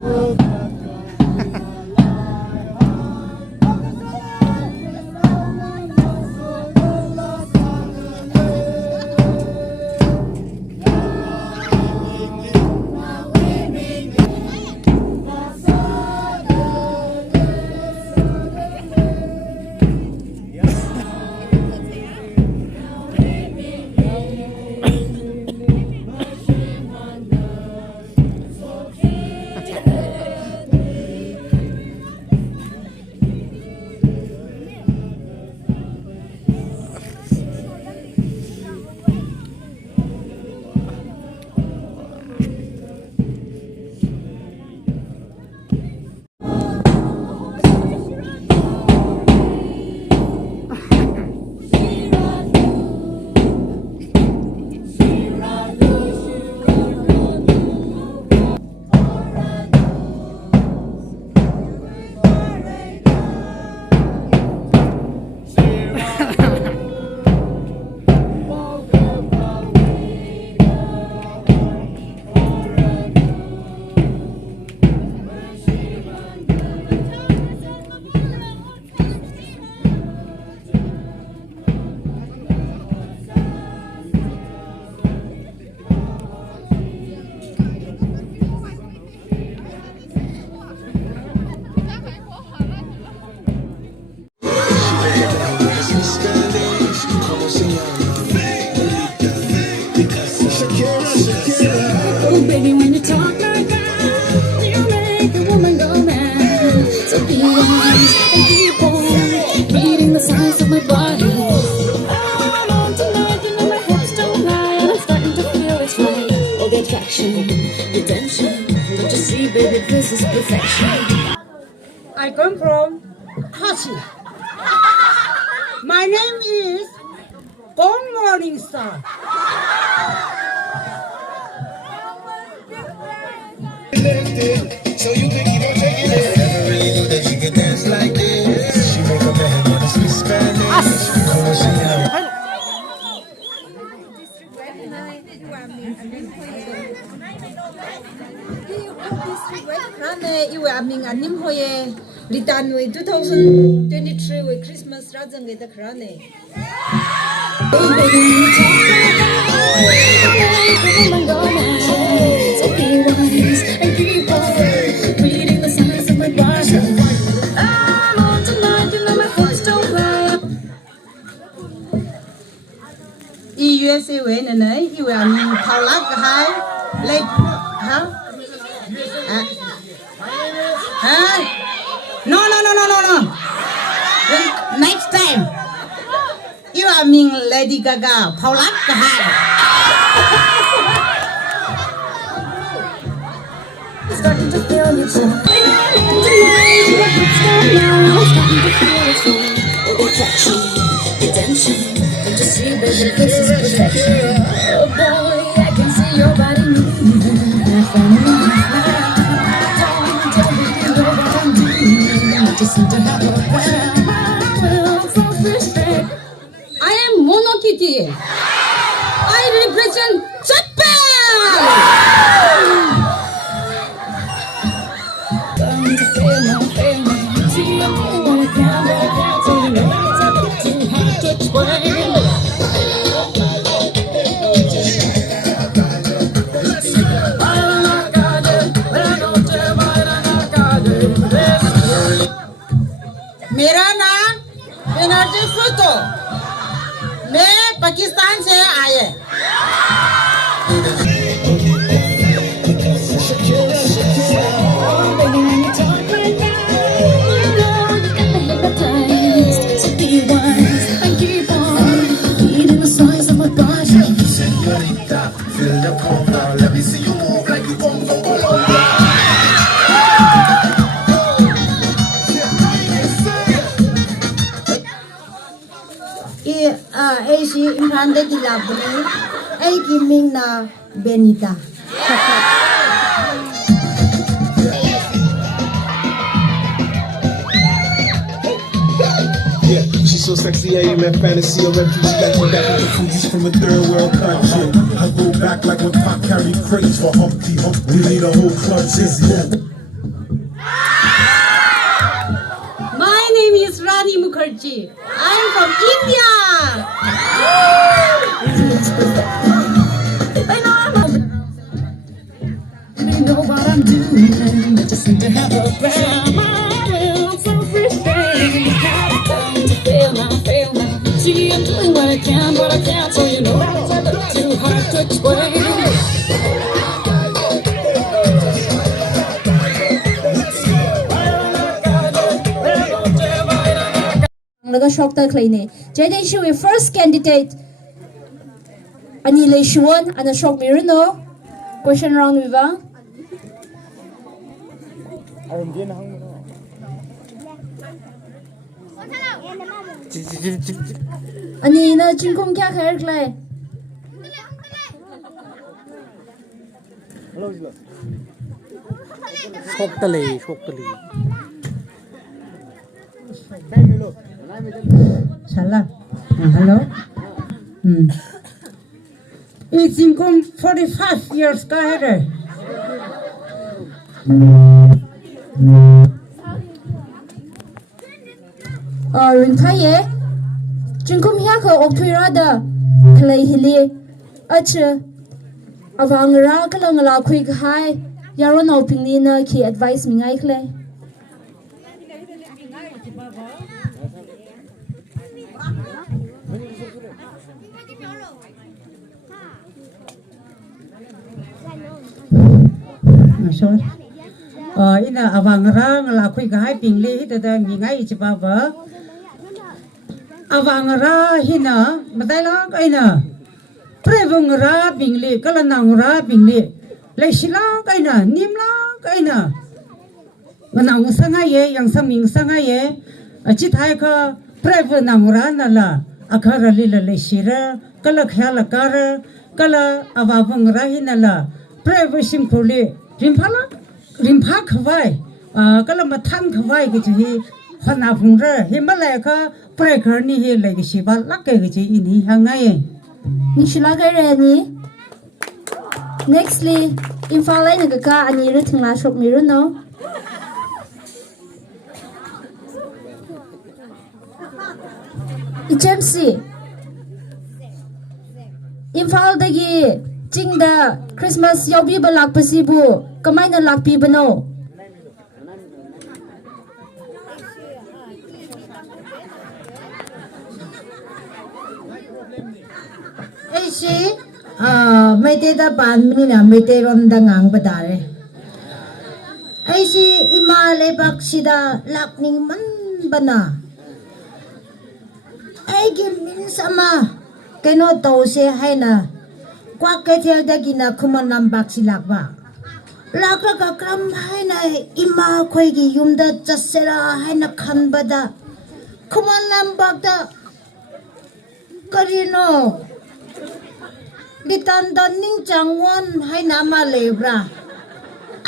Oh, baby, when you talk like that, you make a woman go mad. So be wise and keep on reading the signs of my body. I'm on tonight, you know my hips don't lie, and I'm starting to feel it's right. All the attraction, the tension, don't you see, baby, this is perfection. I come from Kashi. My name is Gong Morning Star. So you can keep on taking it. Never really knew that you could dance like this. She make a man wanna speak Spanish. Come on, sing out. Return with 2023 with Christmas rather with the crown. Oh, baby, when you talk like that, you make a woman go mad. So be wise and keep on reading the signs of my body. I'm on tonight, you know my hips don't lie. USA way nè nấy, you are me thao lắc hai, like hả? No. Next time, you are me Lady Gaga, thao lắc hai. Starting to feel you so. Tonight, your hips don't lie. I'm starting to feel it's right. All the attraction, the tension, don't you see, baby, this is perfection. Oh boy, I can see your body moving. Just seem to have a plan. I will self-respect. I am Mono Kitty. I represent Japan. Going to fail now. See, I know what I can, but I can't. So you know it's a bit too hard to explain. मेरा नाम energy फुतो मैं पाकिस्तान से आए Baby, when you talk like that, you know you got me hypnotized. So be wise and keep on reading the signs of my body. Señorita, feel the pump now. Let me see you move like you come from Colombia. AC imprante di labne ay giming na Benita. Yeah, she's so sexy, I am in fantasy. A refugee like me back with the Fugees from a third world country. I go back like when Pop carried crates for Humpty Hump. We made a whole club dizzy. My name is Rani Mukherjee. I'm from India. They know what I'm doing. Just seem to have a plan. I'm so restrained. Have time to fail now. See, I'm doing what I can, so you know it's never too hard to explain. laga shock ta kleine jade shui first candidate ani le shuan ana shock mirno question round wiwa ani na chingkom kya khair klai shock tali Salah. Hello. It's income 45 years ka hai. rin thaye chingkom hya kho okthira da khlai hili acha awangra kalangla khui khai yaro no pingni na ki advice mingai khlai Sorry. Ina awangrang la khui gai pingli hita da mingai chipa ba. Awangra hina matai la kaina. Prevungra pingli kalanangra pingli. Leishila kaina nimla kaina. Manang sanga ye yang saming sanga ye. Chithai ka prevunangra nala akhara lila leishira kala khyala kara kala awavungra hinala prevusim khuli rimpa khawai kala mathan khawai ki chi khana phungre himala ka prekhar ni he legi shiba lakke ki chi ini hangai nishila ga rani nextly imphal ai naga ka ani ru thingla shop miru no ichemsi imphal dagi chingda Christmas yobi ba lakpasibu kamaina lakpi bano Aisi mete da pan mini na mete ron da ngang badare Aisi imale baksida lakning man bana ai gimin sama keno to se haina kwa ketel da gina kuma nam baksi lakba lakra ka kram haina ima khoi gi yumda chasera haina khanbada kuma nam bakda karino bitan daning changwon haina ma lebra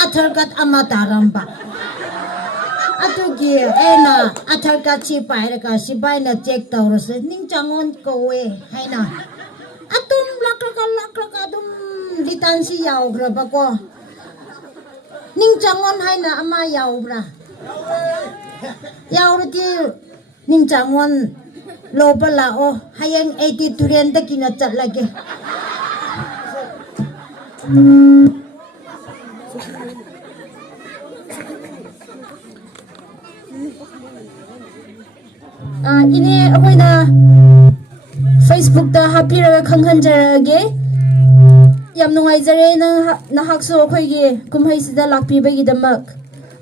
atharkat ama taramba atugi ena atharkat chi paira ka si baina check tawrose ning changon kowe haina atum lakra dum litan si yawgra bako ning changon haina ama yawbra yawrti ning changon lobala o hayeng 80 turian ta kina chatlage ini akoina Facebook da hapiraga khanghanjarage yam nungai jare na hakso khoigi kumhai sida lakpi bagi damak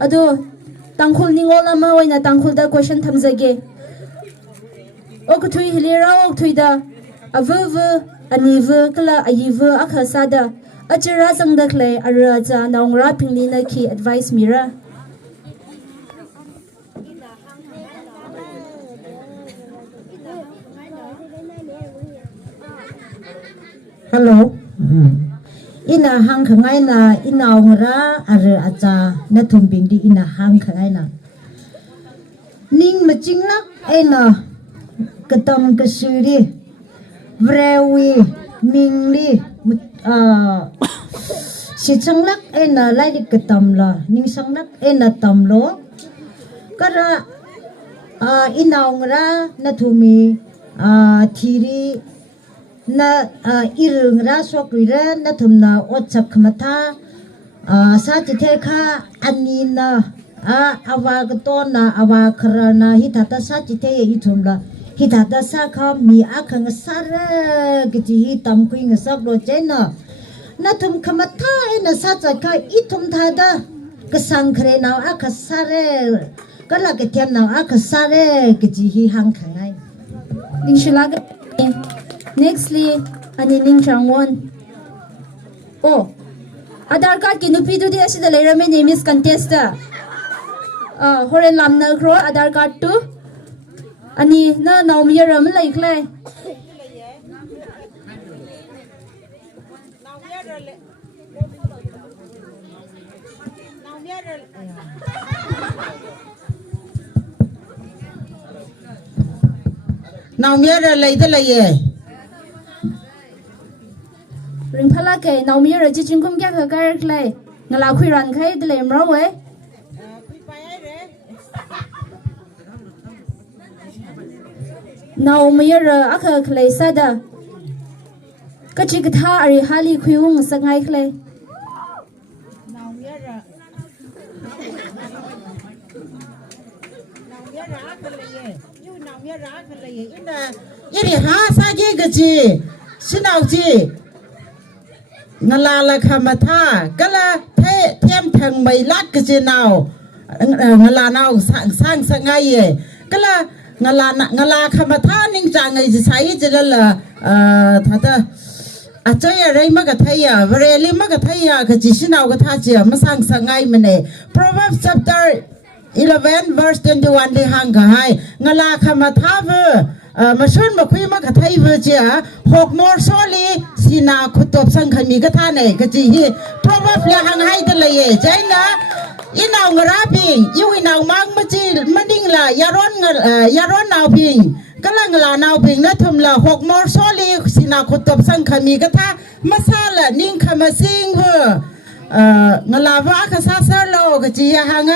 adu tangkhul ningol ama oina tangkhul da question thamjage okuthui hilira okthui da avu anivu kala ayivu akhasada achira sangdakhle araja naungra pingni na ki advice mira Hello. Ina hang khangai na inaungra ar acha na thumbing di ina hang khangai na. Ning maching lak aina katam kasuri vrewi mingli si chang lak ena lai dik ketam la ning sang lak ena tam lo kara inaung ra na thumi thiri na irung ra sokri ra na thumna otchak khamatha sa chithe kha anina awa gtona awa kharana hi thata sa chithe hi thumla hi thata sa kha mi akhang sara gji hi tam kui nga sak lo chena na thum khamatha ena sa cha kha I thum thada ka sang khre naw akha sare kala ke thiam naw akha sare gji hi hang khangai Ning shilaga nextly ani ning changwon oh Aadhaar card ki nupi tu di asida leirame name is contesta horen lamna kro Aadhaar card tu ani na naumya ram laikhle nào miếng rồi lấy thế là gì ring phala ke naumya ra chi chingkum kya kha kar khle ngala khui ran khai de lem ro we naumya ra akha khle sada ka chi ka tha ari hali khuyung sangai khle iri ha sa ji ga ji sinau ji ngala la khamatha kala the them thang mai lat ga ji nau ngala nau sang sangai ye kala ngala khamatha ning chang ai ji sai ji la thata achaya rei ma ga thaya vreli ma ga thaya ga ji sinau ga tha ji ma sang sangai mane Proverbs chapter 11 verse 21 li hang ga hai ngala khamatha vuมาชวนมาคุยมากับไทยเวอร์เจียหกโมงโซลีสีนาขุดตบสังขมีก็ท่าไหนก็จีฮีเพราะว่าเปลี่ยนหางให้ทะเลใจนะอีนาวงราพิงยูอีนาวมังมาจีมันดิ่งละยาร้อนนาวพิงก็ลังลานาวพิงนะทำละหกโมงโซลีสีนาขุดตบสังขมีก็ท่ามาซาละนิ่งขมาซิงเวอร์งลาวะก็ซาซาโลก็จีหางไง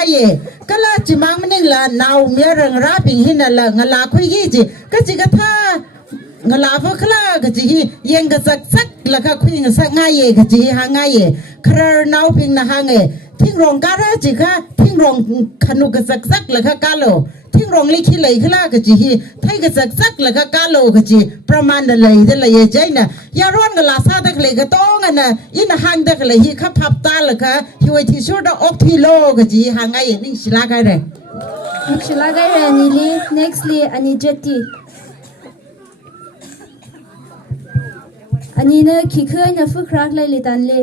ก็ละจิมังมันนิ่งละนาวเมียเรื่องราพิงหินละงลาคุยกี่จีก็จีก็ท่างลาฟคลาก็จียังก็สักละก็คุยกันสักง่ายก็จีหางง่ายครานาวพิงนะหางทิ้งรองการะจีค่ะทิ้งรองขนุกสักละก็กาโลทิ้งรองลิขิเลยคลาก็จีไทยก็สักละก็กาโลก็จีประมาณนั้นเลยนั่นเลยใจนะยาร้อนก็ลาซาตะเลยก็ต้องกันนะอินหางตะเลยที่ขับพับตาละก็ที่ว่าที่สุดออกที่โลก็จีหางง่ายนิ่งศิลากันเลย shilaga ani li nextly ani jetti ani na ki khơi na phu krak lai li tan le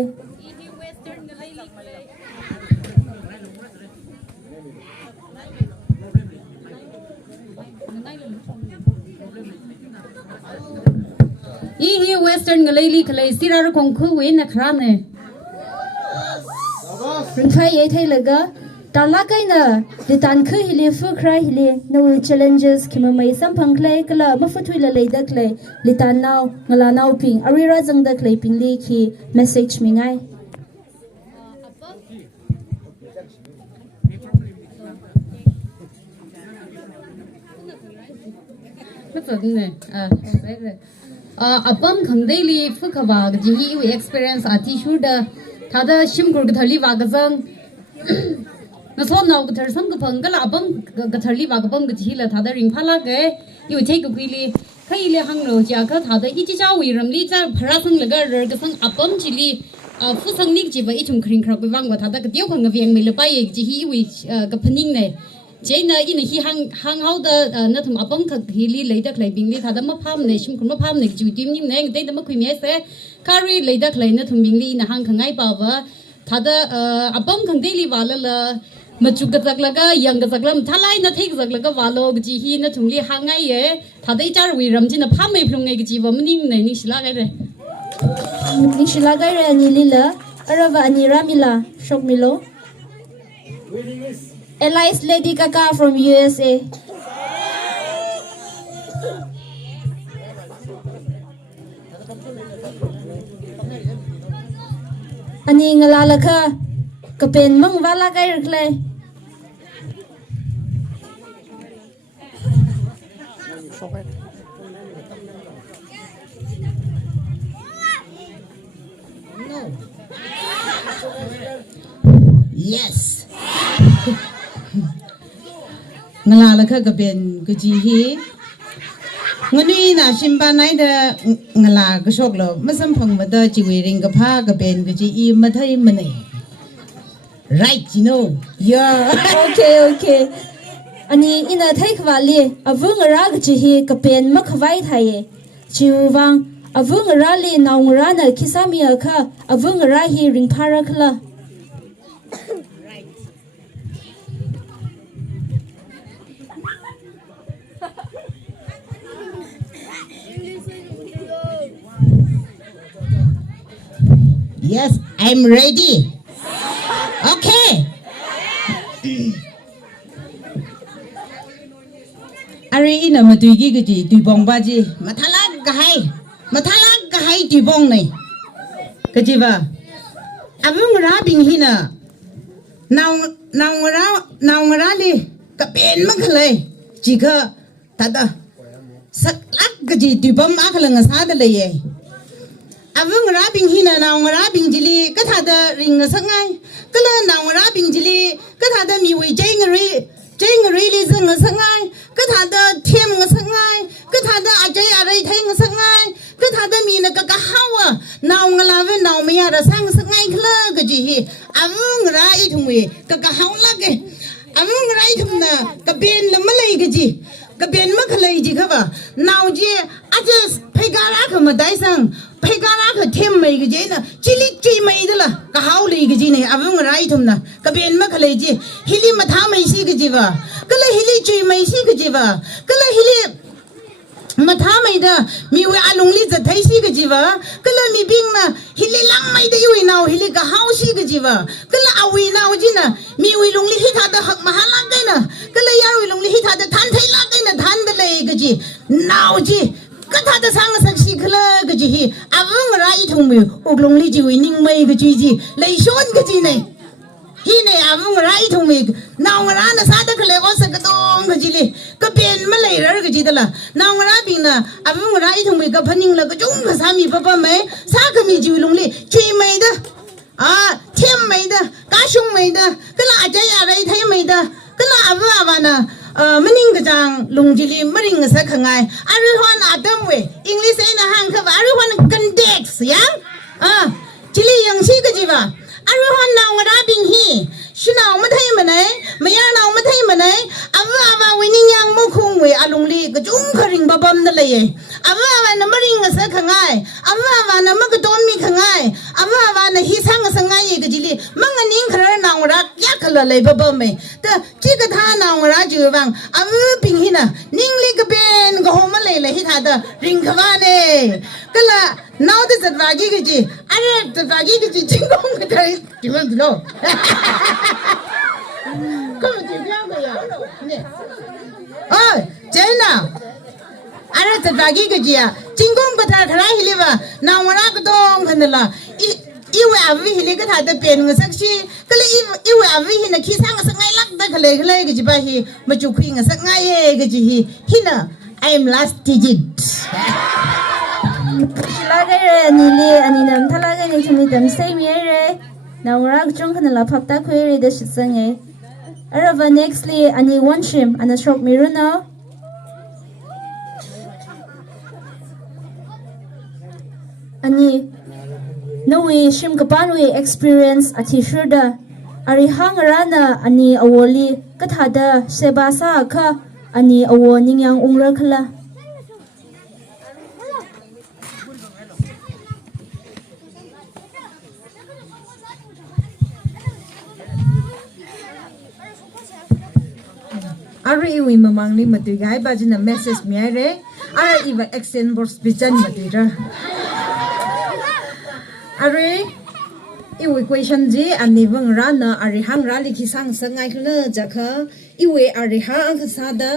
hi western ngalai li khlai sirar kong khu we na khra ne ring khai ye thai laga tala kai na li tan khu hi li phu krai hi li no challenges ki ma mai sam phang klai kala ma fu thui la lei da klai li tan naw ngala naw ping arira jang da klai ping li ki message mi ngai mất rồi ne apam khamdei li phukhawa ji hi we experience ati shuda thada shimgur ga thali wa ga jang na so naw ga thar sam ga phang ga la apam ga thali wa ga pam ga ji la thada ring phala ge yu thei ga kwili khai le hang no ja ka thada I ji cha wi ram li cha phara sang la ga rer ga sang apam ji li fu sang nik ji ba I chung khring khrak wang wa thada ga tiu khang ga vieng me le pa ye ji hi wi ga phaning ne Jane in he hang how the nothing upon he later clay being lit had a palm nation from a palm next to dim name they the Maquim say carry later clay not being in a hang kangai power Tada upon can daily valala Machukazaklaga younger Zaklam Talai not take Zaklaka Valo Jihi not to me hangai Tada jar we rammed in a palm plum negative meaning Nishlaga Nishilaga ani lila arava ani ramila shok milo Elias Lady Gaga from USA. อันนี้งลาละค่ะก็เป็นมังวาลาไกรึกเลยyes งลาละค่ะก็เป็นกจีฮีงนี่น่ะชิมบานไหนเดงลากระชกแล้วมาสัมพังมาเดจิวิริงกับพาก็เป็นกจีอีมาไทยมันนี่ right you know yeah โอเคอันนี้อินาไทยขวาลีอวุงรากจีฮีก็เป็นมักไว้ไทยจิววังอวุงราลีนาวรานะคิสามีอะค่ะอวุงราฮีริงพารักละ yes I'm ready okay อะไรอินะมาตุยกี้ก็จีตุยบองบาจีมาทะลักกะให้ตุยบองนี่ก็จีว่าอาวุงราบิงฮินะนาวราลีก็เป็นมันเลยจีก็ตัดสักลักก็จีตุยบองมาขลังสาดเลยอาวุงราบิงฮินะนาวราบิงจิลีก็ถ้าเดริงสักไงก็เลยนาวราบิงจิลีก็ถ้าเดมีวิจัยงรีลิซึงสักไงก็ถ้าเดเทียมสักไงก็ถ้าเดอาใจอะไรไทยสักไงก็ถ้าเดมีนักกะฮาวะนาวงลาเวนาวไม่ยาระสังสักไงคลก็จีฮีอาวุงราอีทุ่งวีกะฮาวลักเออาวุงราอีทุ่งน่ะก็เป็นละมะเลยก็จีก็เป็นมะขเลยจีครับว่านาวจีอาจจะเพการาขมาได้สังเพการาขเทียมไม่ก็จีน่ะจิลิจีไม่ได้ละก็ฮาวเลยก็จีเนี่ยอาวุงราอีทุ่งน่ะก็เป็นมะขเลยจีฮิลิมาทาไม่ซีก็จีว่าก็เลยฮิลิจีไม่ซีก็จีว่าก็เลยฮิลิมาทาไม่ได้มีเวอลุงลิจะไทยซีก็จีว่าก็เลยมีบิงนะฮิลิลังไม่ได้อยู่นาวฮิลิก็ฮาวซีก็จีว่าก็เลยเอาวินาวจีน่ะมีวิลุงลิฮิตาเดหักมหาลักได้น่ะก็เลยยาวิลุงลิฮิตาเดทันไทยลักได้น่ะทันได้เลยก็จีนาวจีก็ถ้าจะสร้างสักสิ่งเลยก็จีฮีอาวุงราอีทุ่งมืออุกลุงลิจีวินิ่งไม่ก็จีเลยชนก็จีเนี่ยฮีเนี่ยอาวุงราอีทุ่งมือนาวราน่ะซาตะเคลก็สักตองก็จีเลยก็เป็นมาเลยแล้วก็จีตละนาวราบิงน่ะอาวุงราอีทุ่งมือก็พนิงแล้วก็จุ้งก็สามีป้าไม่ซาก็มีจีวิลุงลิจีไม่ได้เทียมไม่ได้กาชุ่งไม่ได้ก็ละอาจจะอะไรไทยไม่ได้ก็ละอาวุธน่ะมันนิ่งกระจังลุงจิลีมันนิ่งสักขงไงอารุฮอนอาดัมเวอังกฤษเองนะฮังคือว่าอารุฮอนกันเด็กสิยังจิลียังชีก็จีว่าอารุฮอนนาวราบิงฮีชินาวมาไทยมันไหนไม่ยานาวมาไทยมันไหนอาวุธวินิยังมุคุงเวอาลุงลีก็จุ้งขริงบ้าบัมนั่นเลยอาวุธน่ะมันนิ่งสักขงไงอาวุธน่ะมันก็โดนมีขงไงอาวุธน่ะฮิสังสังไงก็จิลีมันก็นิ่งขรนาวรักยักขละเลยบ้าบัมเองแต่จีก็ท่านาวราจูบังอาวุธบิงฮีน่ะนิ่งลีก็เป็นก็หัวมันเลยฮิตาเดริงขวานเองก็ละนาวเดจัดวากีก็จีอะไรจัดวากีก็จีจิงกงก็ได้จิมันดูโลก็มันจีบยังไงอ่ะเนี่ยเจน่ะอะไรจัดวากีก็จีอ่ะจิงกงก็ได้ขนาดฮิลิวะนาวราก็ต้องขนาดละอีเวอวิฮิลิก็ท่าจะเป็นเงสักชีก็เลยอีเวอวิฮินะขี้สังสักไงลักได้ก็เลยก็จีไปฮีมาจุกหิงสักไงก็จีฮีน่ะ I'm last digit Lagay anili aninam talagay ni tumidam same yere na urag jung kanala papta query the shitsange arava nextly ani one shim ana shok miruna ani Nawi shim kapanwi experience ati shurda ari hangarana ani awoli kathada sebasa kha ani awoning yang ungra khala Ari iwi mamangli matu gai bajina message mi ai re ara iwa accent box bijan matu ra Ari iwe question ji ani bang ra na ari hang ra li ki sang sang ngai khna jakha iwe ari ha ang sa da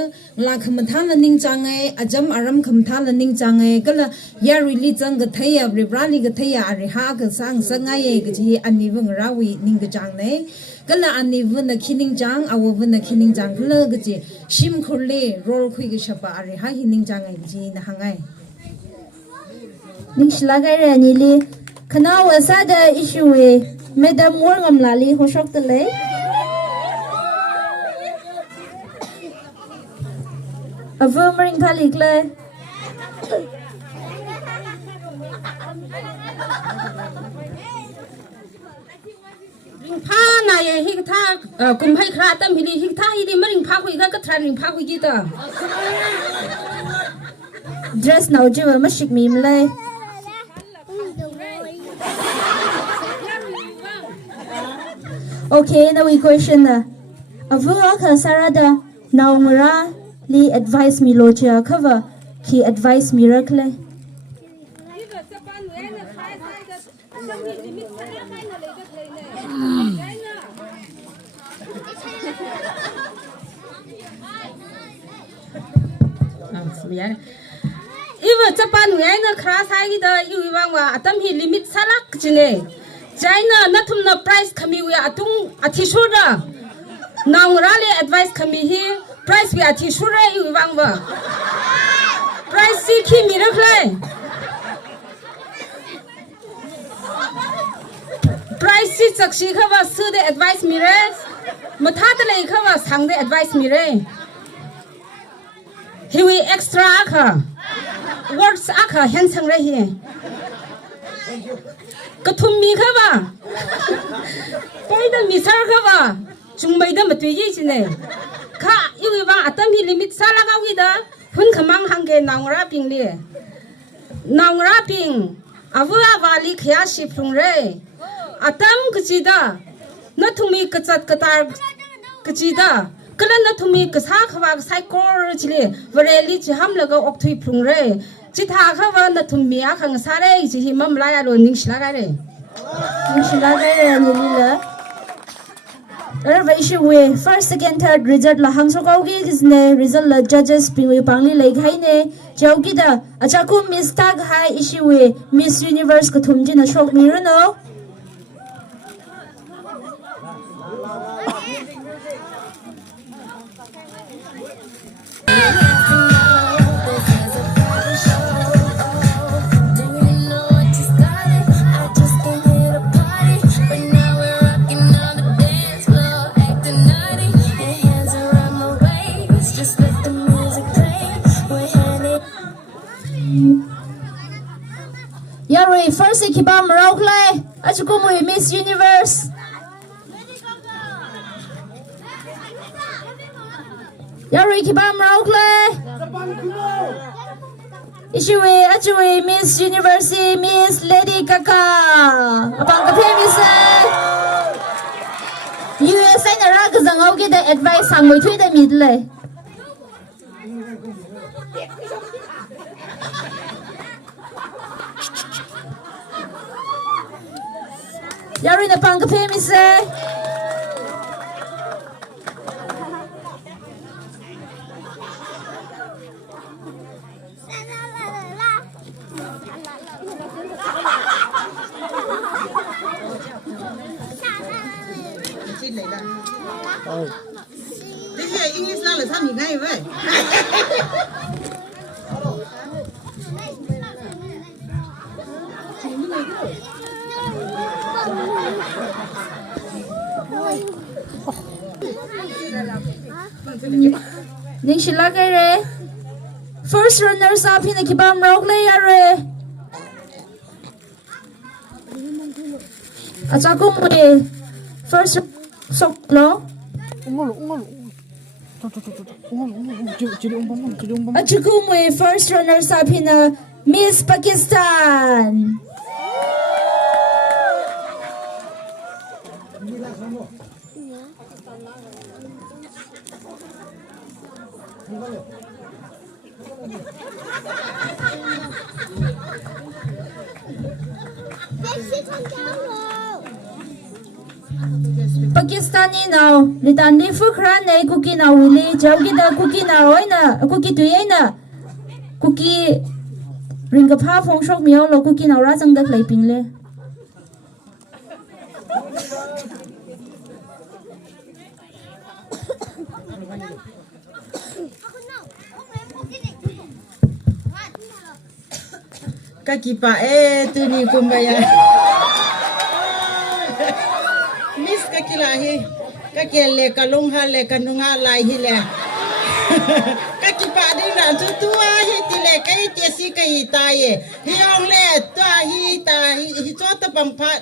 la kham tha la ning changai ajam aram kham tha la ning changai kala ya really chang ga thaya bri bra li ga thaya ari ha ga sang sang ngai ye ga ji ani bang ra wi ning ga chang ne kala ani bun na khining chang aw bun na khining chang kala ga ji shim khole rol khui ga shapa ari ha hi ning changai ji na hangai ning shlagai re ni li khana wa sa da issue we madam mor ngam la li ho shok te le ava mring phali kle ring pha na ye hi tha kum hai khra tam hi hi tha hi di maring pha khoi ga ka thra ring pha khoi gi ta dress now ji wa ma shik mi mle okay now we question na ava ka sarada now ngara li advice mi lo cha cover ki advice miracle iwa chapan ngai na khra sai gi da iwi wang wa atam hi limit salak jine jaina na thum na price khami wi atung athi shura nang rale advice khami hi price wi athi shura iwi wang wa price si khi miracle price si sakshi khawa su de advice mire matha ta le khawa sang de advice mire hiwi extra kha words akha hen sang re hi kathum mi kha ba pai da mi sar kha ba chung mai da matui gi chine kha iwi wa atam hi limit sala ga wi da hun khamang hang ge nangra ping le nangra ping awa wali khya shi phung re atam kchi da na thumi kachat katar kchi da kala na thumi kasa khawa sai kor chile vareli chi ham laga okthui phung re chi tha khawa na thumi a khang sare chi hi mam la ya lo ning shla ga re ning shla ga re ni li la issue we first second third result la hang so kau gi gisne result la judges pingwe pangli lai khai ne chau gi da acha ku miss tag hai issue we miss universe ko thum ji na shok mi ro no Yari first ikibam rauklay achuko mo Miss Universe Yari ikibam rauklay Ishiwe achuwe Miss Universe Miss Lady Kaka abang ka famous USA na ra ka zangaw gi da advice sang mo thui da midle Yari na pang kape mi se English là sao mình ngay vậy? Ning shila ke re first runners up in the kibam rock le ya re acha ko mo first sok lo acha ko mo first runners up in Miss Pakistan Pakistani now litan ni fu khran nei cookie now really jawgi da cookie na roina cookie tu na cookie ring ka pha phong shok miao lo cookie now ra chang da klai ping le Kakipa tu ni kumbaya. Miss kakilahi. Kakele kalung hale kanunga lai hile. Kakipa di na tutua hi tile kai tiasi kai taye. Hiong le tua hi ta hi chota pampat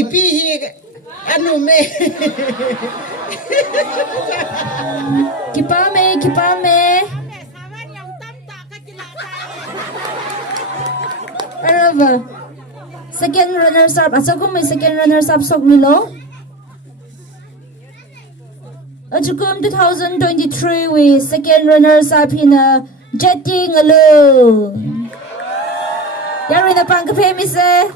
ipi hi anu me. kipa me Arava second runners up asakum may second runners up sok milo Ajukum 2023 with second runners up in jetting alone Yari na pang kape mi se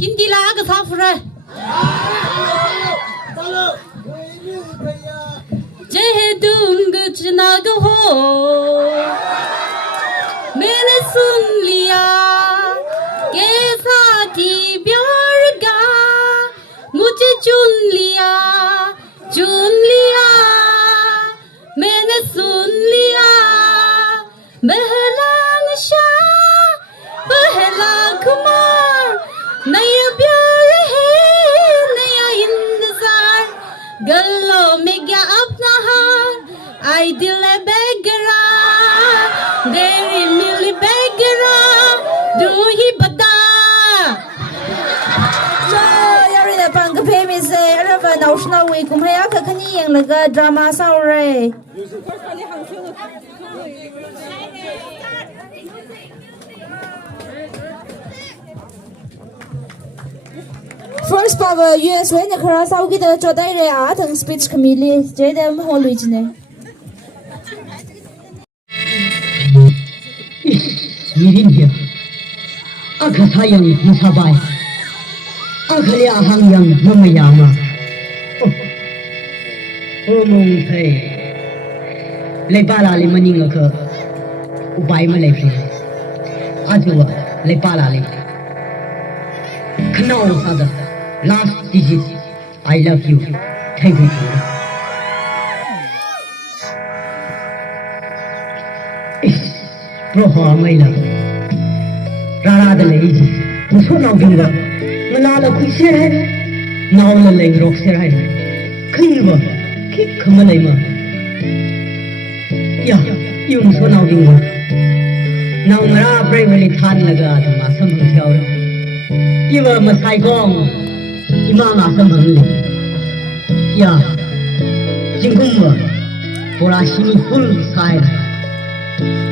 Hindi la aga thafre Jehe dung chna go ho Maine sun liya ke saathi pyar ka mujhe chun liya maine sun liya behla nasha behla khumar naya pyar hai naya intezar gallo mein kya apna hai ai dil hai begara deri mil begara do hi bata So yari na pang kape mi se arava national week kumhaya ka khani yang laga drama sao re First power US when the khara sao ki da chodai re a thang speech kamili je da mo lui jne Mirin dia. Agha sayang musabai. Aghali ahang yang mamayama. Mong thai. Leipala le maning akha. Upai ma lai phri. Ajuwa leipala le. Khnau sada. Last digit. I love you. Thank you. Proha mai la. Rara da lei ji. Muso nau ginga. Mana la kui se hai. Nau la lei rok se hai. Khingwa. Kik khama lei ma. Ya, yu muso nau ginga. Nau ngara bravely than laga ta ma sam hang thiaw ra. Iwa ma sai gong. Ima ma sam hang le. Ya. Jingkum wa. Pora shini full sai.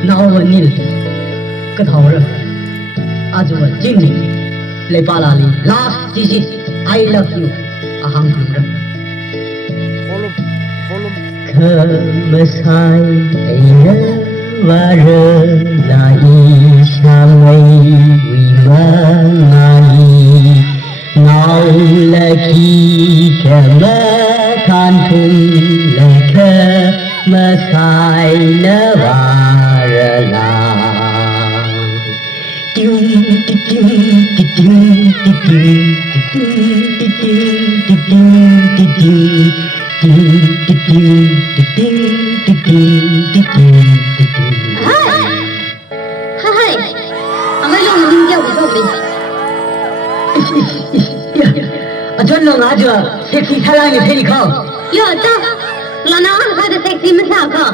Now a nil, cut our as a jingling, Lepalali, last digit, I love you, a hunger. Kamasai, Vara, Naishamai, Vimanai, now lucky, Kamakantum, Laka, Masai, Navara. Hai, amai lo ning kya ho be. Ajon lo ajo sexy thala ni pheli khao. Yo ta, lana ha da sexy ma sa ka.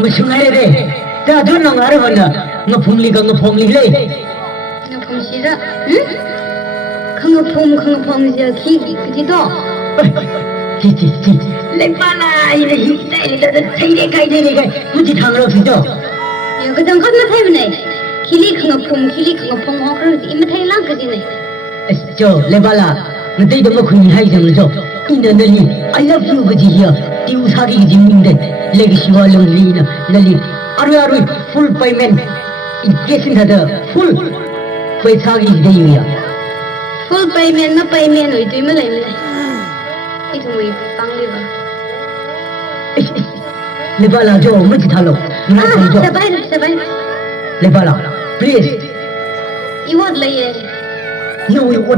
Musungai re. 자, 존나 알아본다. 너 폼리가 너 폼리래. 너 폼시다. 응? 강어 폼시야 기도. 지. 렉발라 이래 힘들다. 세이래가 이래가 무지 당을 없으죠. 야, 그당 가면 타이브네. 길이 강어 폼 그런 이마 타이랑 그지네. 저 렉발라 너 때도 뭐 그니 하이점을 줘. 인더널리 I love you 그지야. 띠우사기 그지인데 레기시와 롱리나 널리 아루아루 풀 payment 인게신다더 풀 회사기 되유야. Full payment na payment oi tui ma lai me. Itu mo pang liba. 렉발라 저 무지 탈로. 나 줘. Sabay. 렉발라 please. Iwad lai ye. 너 이거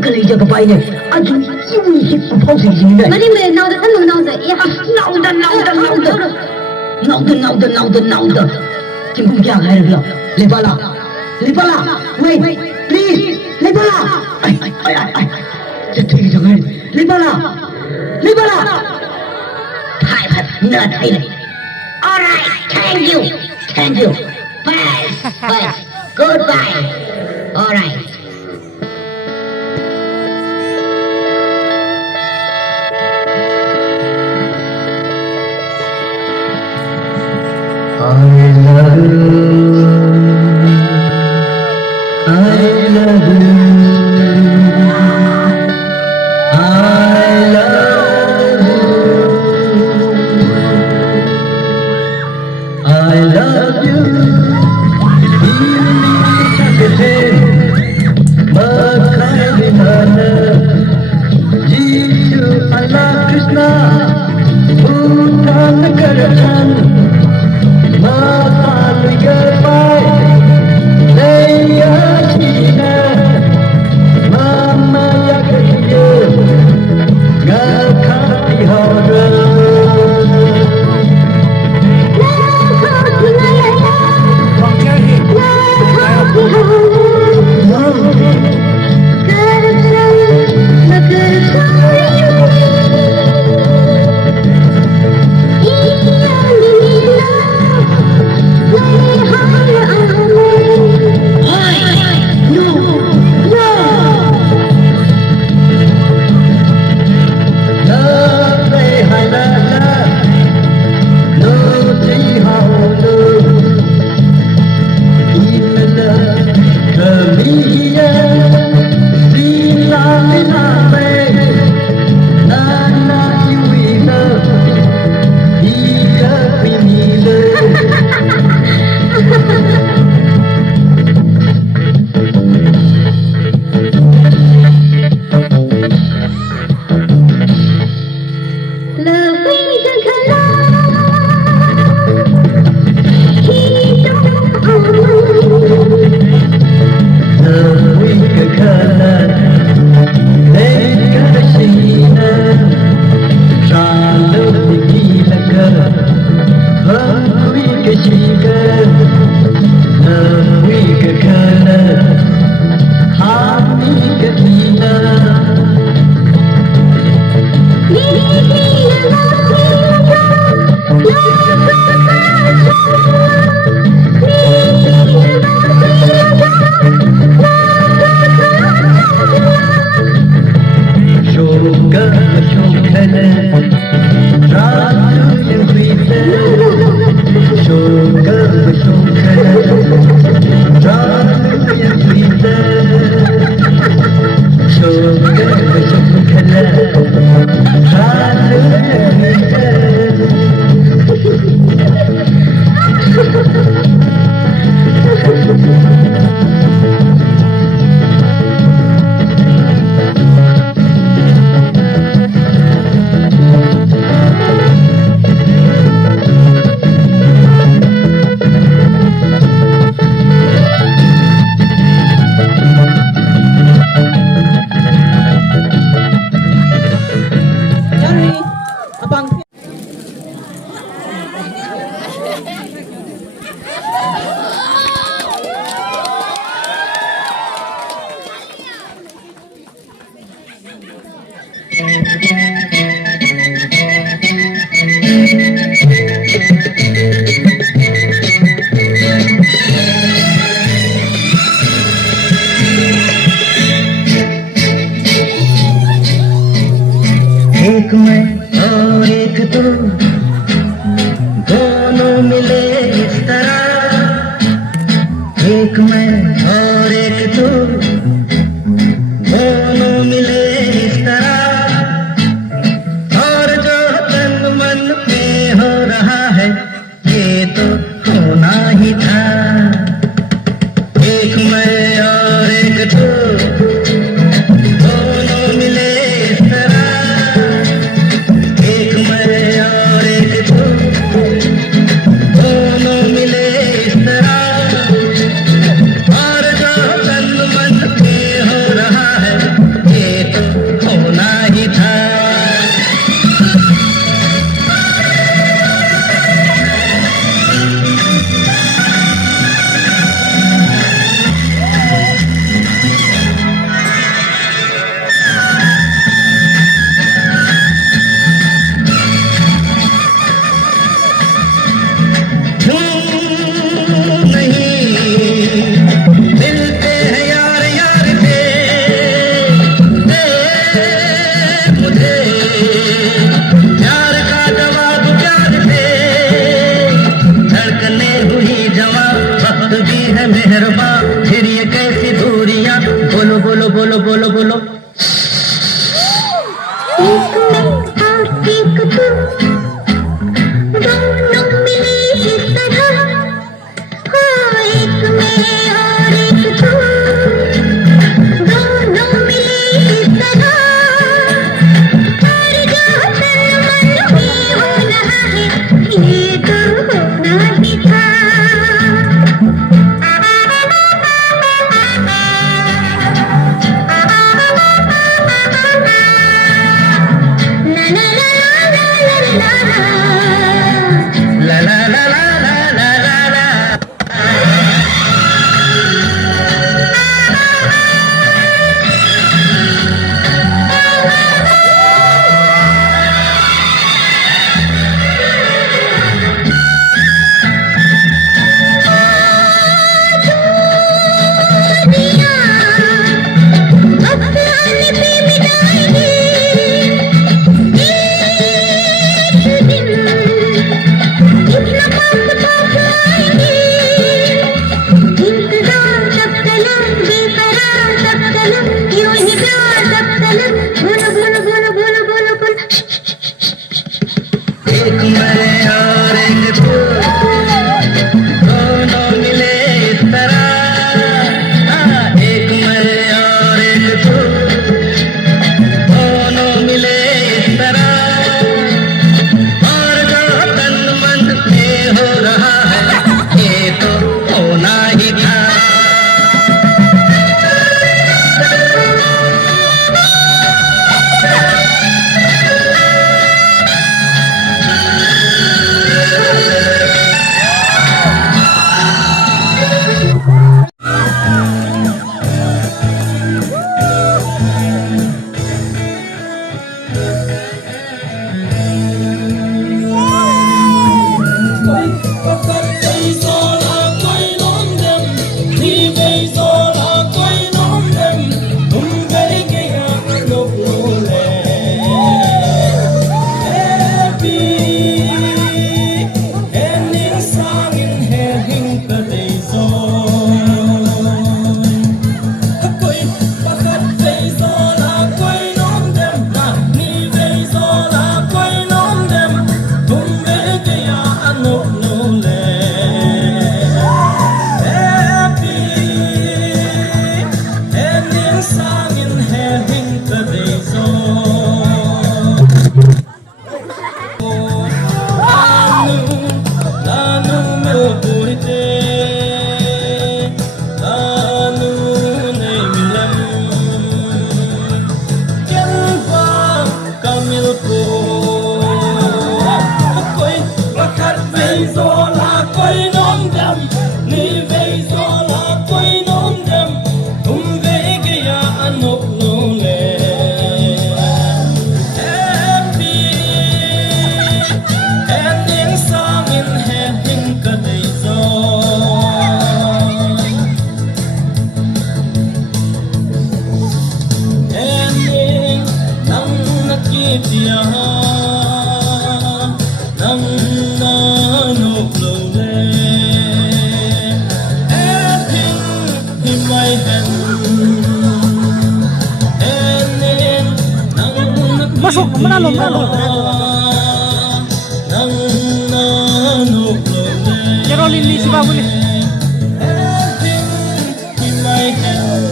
클레이 저거 봐이네. 아주 이미 힘 파우스이지네. Mali me now da tanu now da. Ya 나온다. 지금 그냥 가야 레발라. wait, please. 레발라. 아이. 저 되게 저거. 레발라. 나 타이네. Alright, thank you. Bye. Goodbye. Alright. एक मैं और एक तू, दोनों मिले इस तरह, एक मैं और एक तू, दोनों मिले इस तरह, और जो तन मन में हो रहा है ये तो होना ही था। एक मैं और एक तू, दोनों मिले इस तरह, एक मैं और एक तू, दोनों मिले इस तरह, और जो तन मन में हो रहा है ये तो होना ही था। मिलते हैं यार यार से, मुझे प्यार का जवाब प्यार से, धड़कने हुई जवा, वक्त भी है मेहरबान, फिर ये कैसी दूरियां, बोलो बोलो बोलो बोलो बोलो। एक मैं और एक तू, दोनों मिले इस तरह, हो एक मैं और एक तू, दोनों मिले इस तरह, और जो तन मन में हो रहा है ये तो होना ही था। tia nang na no lo le everything in my hand and then Masuk, menalo. nang na no lo le Kerolin li si Babuli. everything in my hand.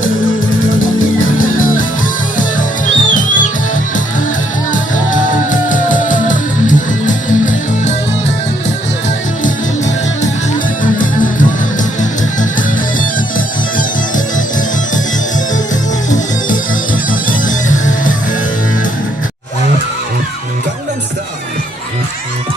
Gangnam Style.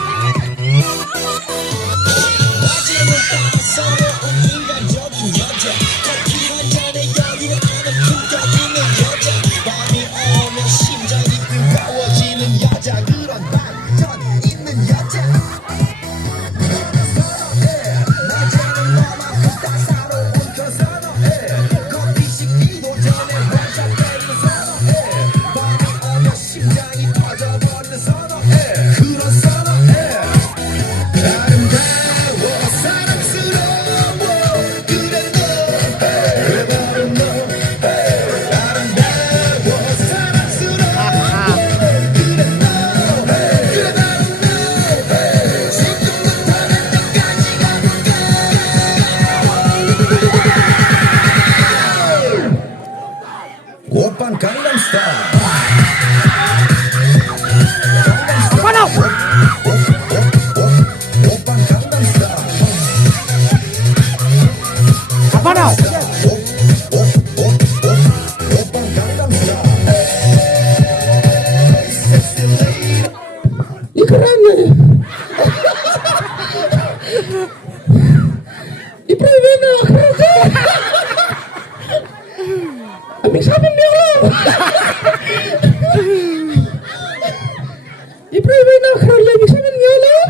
Oppan Gangnam Style. Oppan Gangnam Style. Apa now? Oppan Gangnam Style. Ikranya. Ibrahimina. Aming sabi niyo lang. Ibrahimina karla aming sabi niyo lang.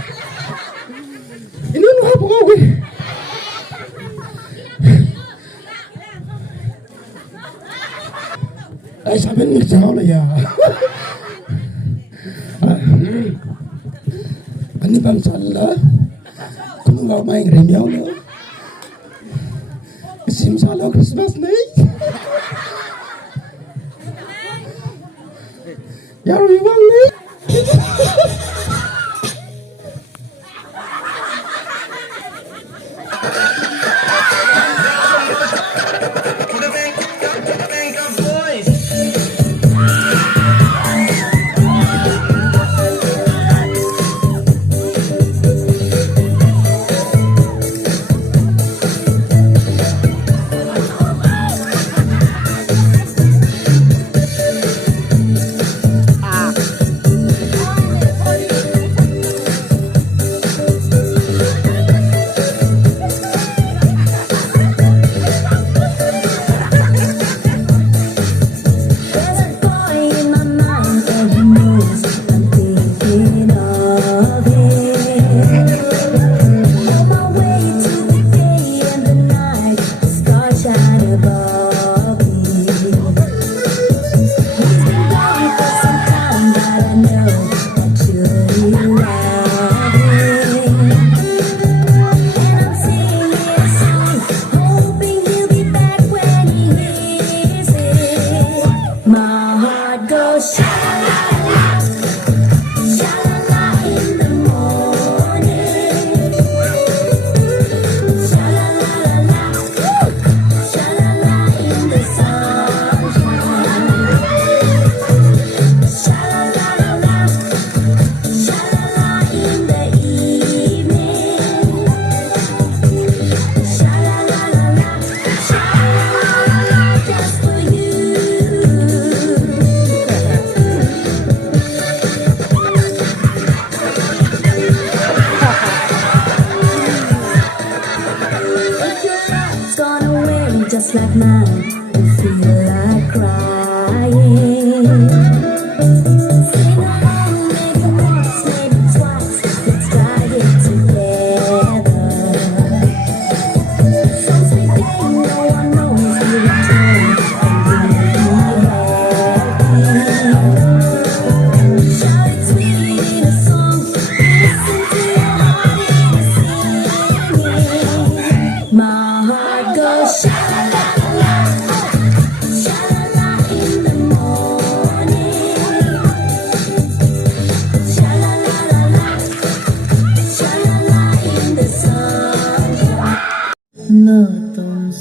Inun ha po ako. Ay sabi niyo sao la ya. Ani bang sala. Kung nga may renyaw na. Sim sala Christmas night. Yaru ibang night.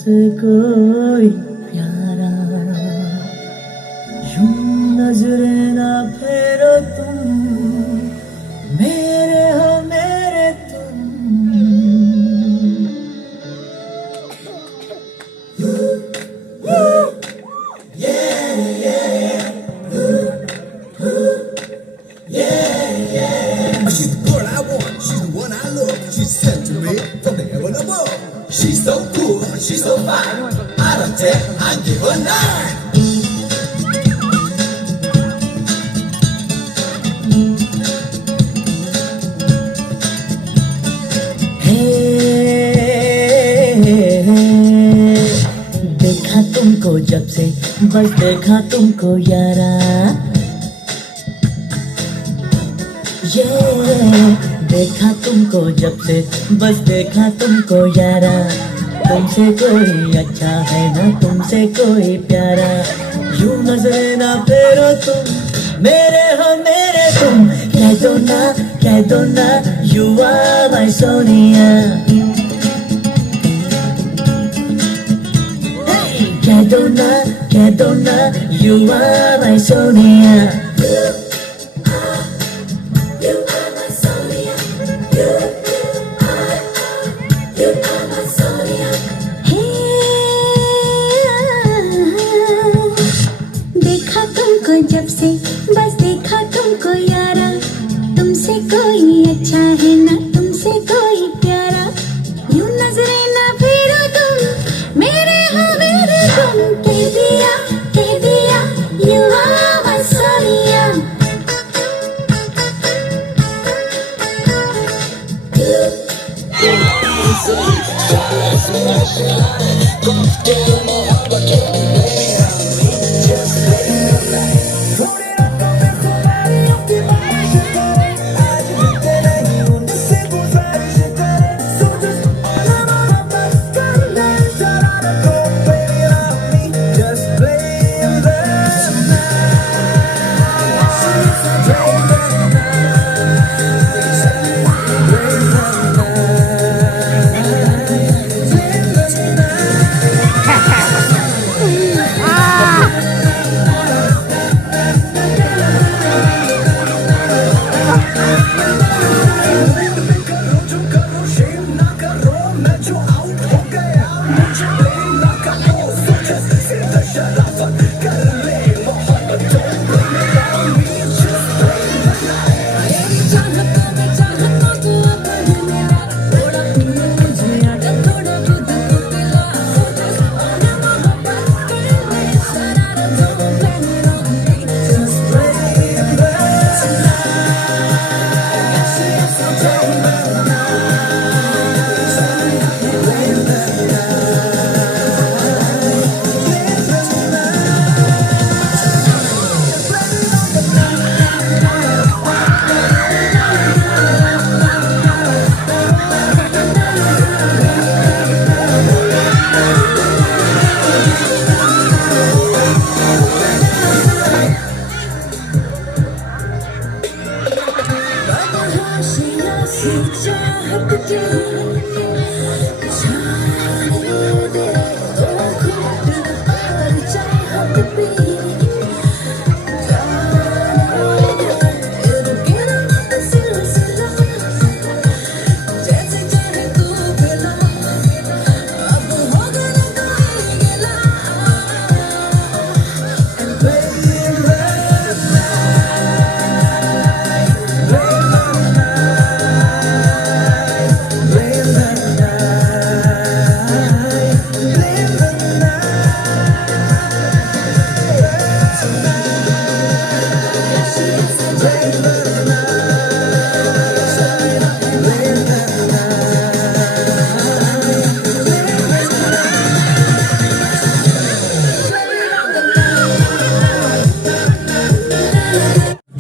तुमसे कोई प्यारा यूं नजरे ना फेरो तुम मेरे हो मेरे तुम She's the girl I want, she's the one I love. She's sent to me from the heaven above. She's so cool, she's so fine. Out of 10, I give her 9. देखा तुमको जब से बस देखा तुमको यारा ये देखा तुमको जब से बस देखा तुमको यारा तुमसे कोई अच्छा है ना तुमसे कोई प्यारा यूं नजरे ना फेरो तुम मेरे हो मेरे तुम कह दो ना यू आर माय सोनिया कह दो ना you are my Sonia देखा तुमको जब से बस देखा तुमको यारा तुमसे कोई अच्छा है ना तुमसे कोई प्यारा यूं नजरे ना फेरो तुम मेरे हो मेरे तुम कह दिया you are my Sonia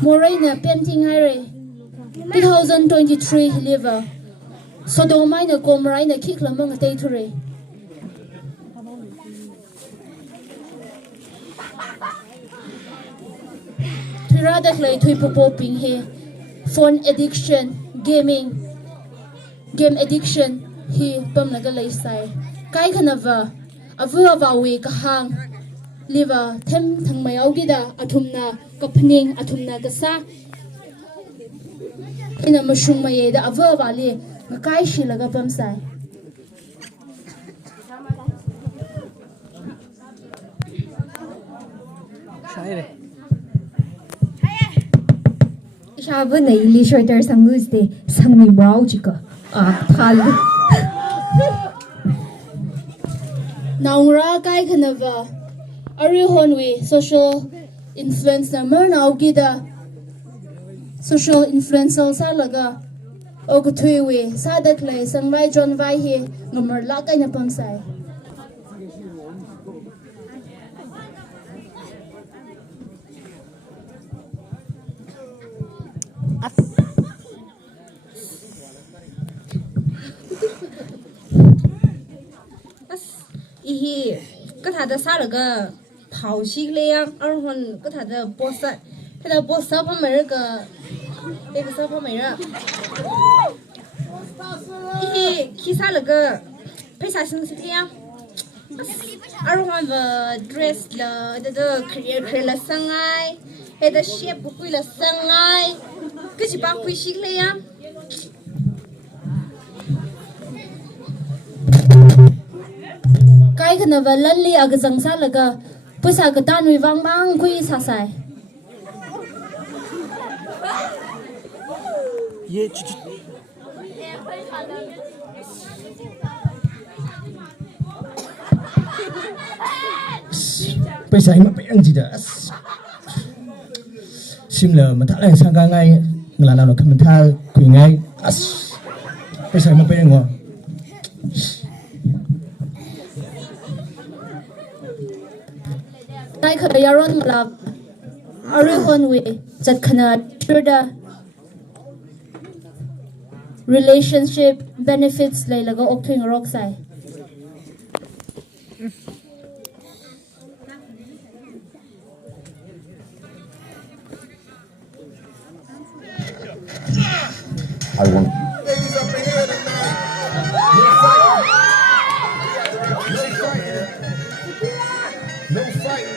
Morena painting hire 2023 liver Sodomina Gomraina Kiklamong Datore Tiradakle Tuipoping here phone addiction game addiction he Bumnagalay style Kai Kanava avu awawi ka hang liva them thang mayau gida athumna kapning athumna kasa ina mushung maye da avu awali ngakai shilaga pamsai Shabu na ili shorter sanguste sangmi brow chika thal naungra kai khanava ari honwe social influencer mer naugida social influencer salaga ogthwe sadak lai sangrai jon vai he ngamar la kai na pamsai ihi ka thada saraga phaushi le yang arhon ka thada posa thada posa pa merga te ka sa pa mera ihi kisalaga paisa sing sit yang arhon the dress la the career la sangai he the shape bu la sangai ka ji ba kui shi le yang kai khana valalli agazang salaga pusa ka tanwi wang bang kui sasai ye paisa ima pa yang jida simla mata lai sangka ngai nglana no kamental kui ngai as paisa ima pa yang ngo kai khada yaron lab ari honwe chat khana turda relationship benefits lailaga okthing roksai I want no fight.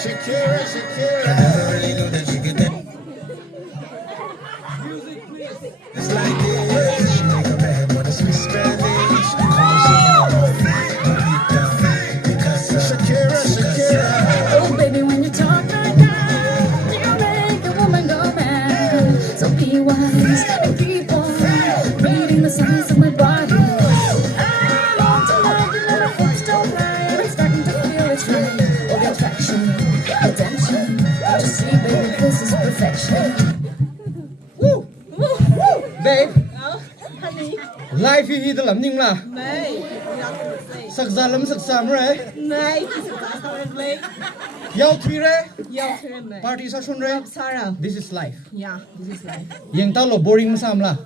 Shakira, Shakira. I never really knew that you could dance. Music, please. It's like this. Make a man wanna speak Spanish. Shakira, Shakira. Oh, baby, when you talk like that, you make a woman go mad. So be wise and keep on reading the signs of my body. I'm on tonight, you know the folks don't lie. I'm starting to feel it's right. All the attraction, attention. Just see, baby, this is perfection. Woo! Babe. Life hi the lam ning la. Sak zalam sak sam re. Yau thui re. Party sa shun re. This is life. Yeah, this is life. Yang tao lo boring masam la.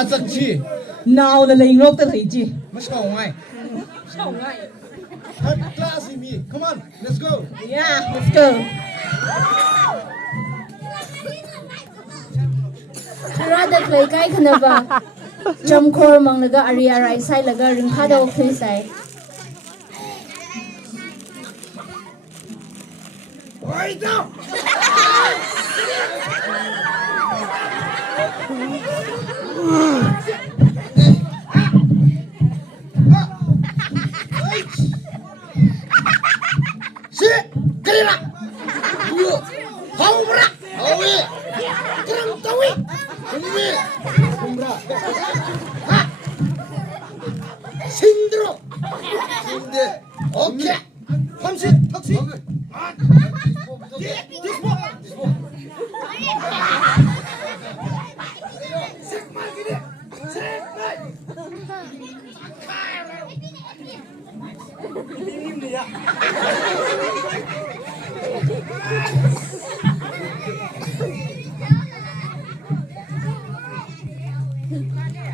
Achak chi. Now the laying rock the Haiti. Mas kau ngai. Third class in me. Come on, let's go. Yeah, let's go. radak lai kai khana ba jamkhor manglaga aria rai sai laga ringkha da okthoi sai Oi down. Sit. Kerana. Yo. Hau bra. Awe. Kerang tawi. Kumbe. Kumbra. Ha. Sindro. Sinde. Okay. Hamsi. Taksi.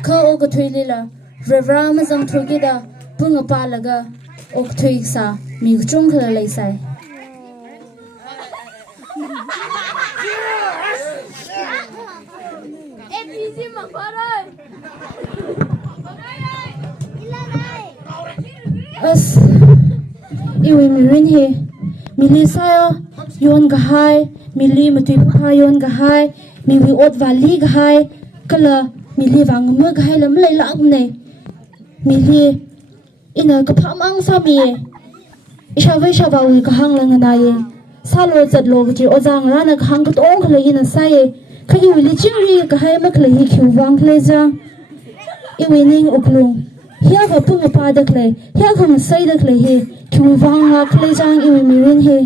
ka okthoi lila revra ma jang thogi da punga pa laga okthoi sa mi chung khala lai sai as iwi mirin he mili saya yon gahai mili matui pa yon gahai miwi ot vali gahai kala mili wang me gahai lam lai lak ne mili ina kapamang sami ishawe shabawi kahang lang na ye salo zat lo ji ojang rana khang ko tong khle ina sai khayi wili chiri gahai ma khle hi khiu wang khle jang iwi ning uklung hiya ka pung pa da khle hiya khang sai da khle hi khiu wang ha khle jang iwi mirin he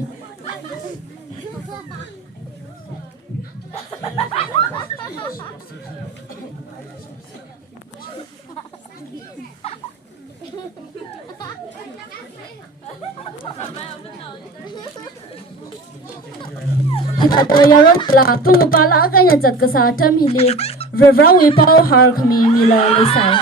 Kita yaran la pung pala ka nya jat ka sa tham hi le revra wi pau har khami mi la le sai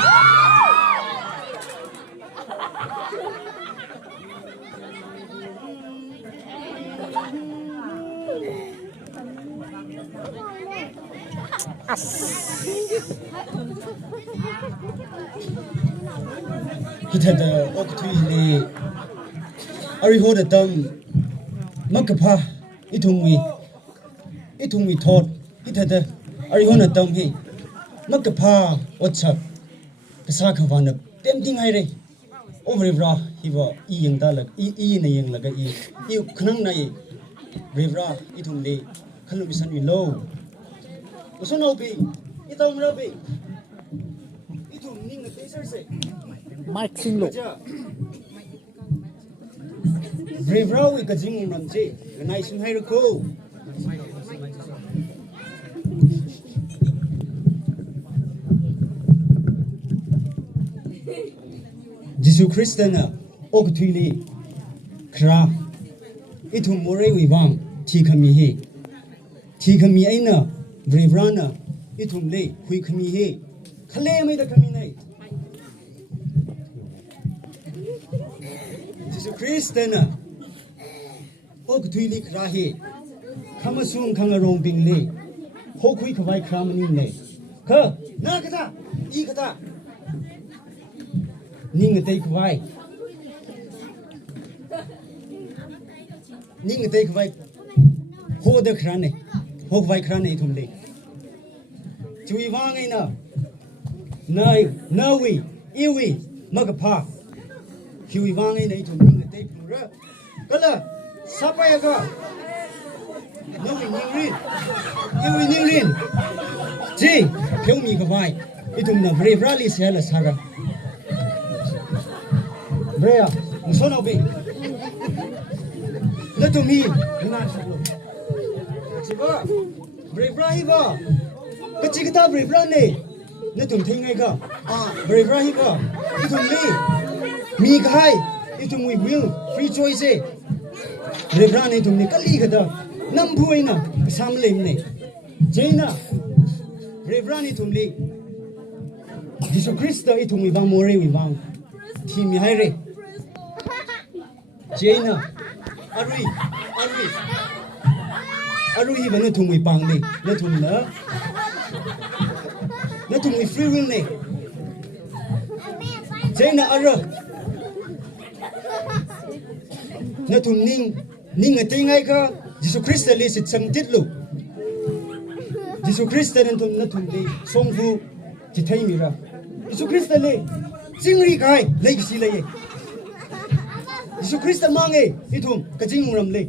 Kita da oktu ni ari ho da dam makapa itungwi thot kita da ari ho na dam hi makapa otchap kasa khawana tempting hai re over bra hi wa I yang da lag I na yang laga I khnang na I bra itung le khalu bisan wi lo usun au bi itaw mra bi itung ning na teaser se Mike Singlo Brevra wi ka jing ram che nai sun hai ko Jesu Christana ok thuili khra ithum more wi wang thi khami he thi khami aina Brevra na ithum le hui khami he khale mai da khami nai Jesu Christana ok thuili khra he khamasung khangarong bing le ho khui khawai khramani ne kha na kata I kata ning tei khawai ho da khrane ho khawai khrane thum le chui wang ai na nai nawi iwi magapha chui wang ai nei thum ning tei phura kala sapaya ga nawi ningrin iwi ningrin ji phumi khawai itum na brave rally sela sara Brea, musono be. Let to me. Siba. Brave Rahiba. Kachikata brave rane. Let to think I go. Brave Rahiba. It will me. Me kai. It will will. Free choice. Brave rane to me. Kaligada. Nambuina. Sam limne. Jaina. Brave rane to me. Jesus Christ, it will me bang more we bang. Team Hire. Jaina, Arui, even to me bangly, let him love, let him free will name. Jaina Ara, let him ning a thing I got, Jesus Christ, is it some titlu. Jesus Christ, and let him be song who to tell me, Jesus Christ, Singri Kai, Lake Silay. Jesus Christ mange itum kajing ram le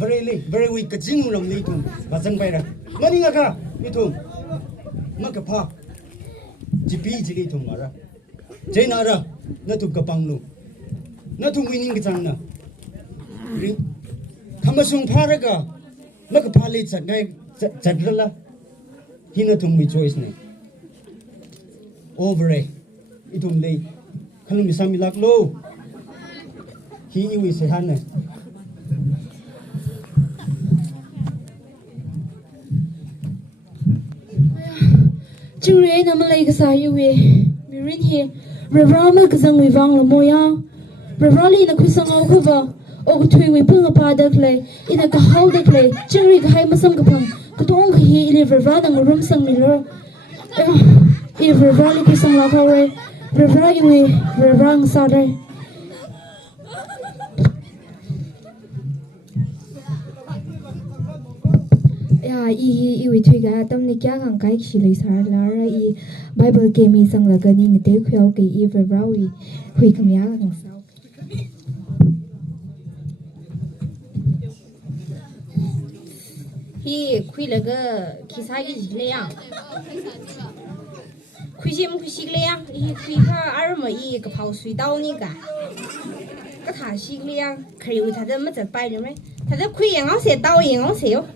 very weak kajing ram le itum bazang baira maninga ka itum makapa jipi jili itum mara jainara natu kapanglu natu winning gitangna kamasung pharaga makapa le chagai chadrala hinatum mi choice ne over itum le khalum misamilak lo He is a hanne. Jure na malay ka sa yuwe mirin he revrama kazang wi wang la moya revrali na kwisang au khwa o thui wi pung pa da kle ina ka hau da kle juri ka hai masam ka phang ka tong hi ile revrana ngrum sang milo if revrali kwisang la ka we Revra iwi revrang sare. Ya iwi thui ga tam ni kya gang kai khilai sar la ra I Bible ke mi sang la ga ni ne te khyo ke I Revra wi hui khamya gang sao. He kui le ge kisa gi le yang. Kui sim kui sig le yang. He kui ka ar ma I ka phao sui dao ni ga. Ka tha sig le yang. Kri wi tha de ma zat bai de mai. Tha de kui yang ao se dao yang ao se yo.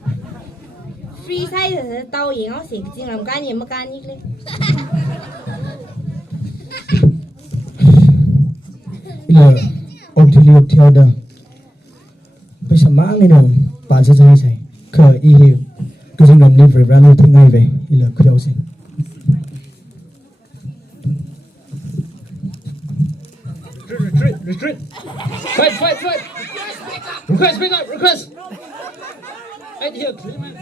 Free size de dao yang ao se jing lam ga ni ma ga ni le. Ila optili optiada. Pesa mang ni no pa sa sai sai. Ka I hi ku jing lam ni Revra no thing ai ve ila ku yau sin. Retreat. Fight. Request, bring up, request. Right here, clear man.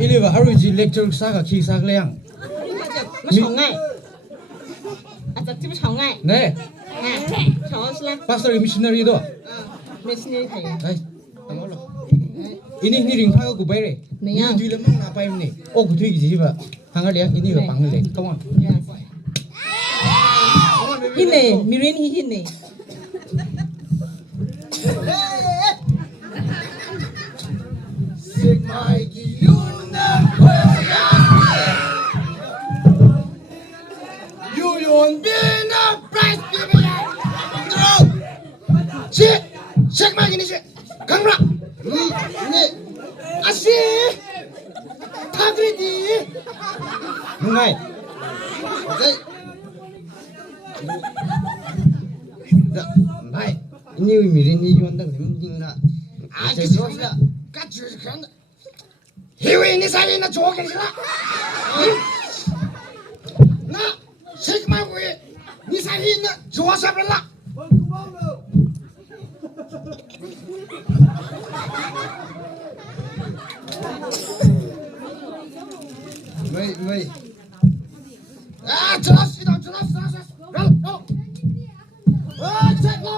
Iliva haruji lecture saka ki sak leang. Ne. Pastor missionary do. Missionary thai. Ai, tamo lo. Ini ring pha ku bai re. Ni dui lam na pai ni. O ku thui ji ba. Hanga le ini ba pang le. Come on. Hine, mirin hi hine. Sigma Yuna You don't be no price people. Shit! Sigma gini shit. Kamera. Ni. Ashi. Tagridi. Ngai. Okay. Mai. Ni mirin ni yon dang ding na. Ah, this was la. Kat ju kan. Hiwi ni sai na jo ke la. Na, Sigma wi. Ni sai na jo sa la. Wait. Ah, jelas. Roll. Ah, cek lo.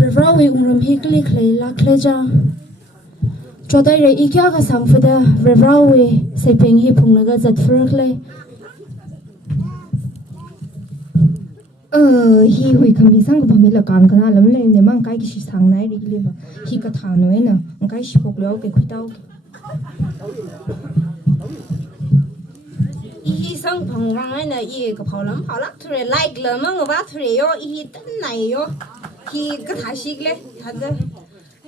Revra wi umram hi kli khlei la khleja. Chodai re ikya ka sangfuda Revra wi sepeng hi phungna ga zat fur khle. Hi hui khamhi sang ba mi la kan kana lam le ne mang kai ki shi sang nai ri le ba hi ka tha no na ang kai shi pok lo ke khutau I sang phang rang ai na I ka phao lam phao lak thre like le mang wa thre yo I tan nai yo hi ka tha sig le tha de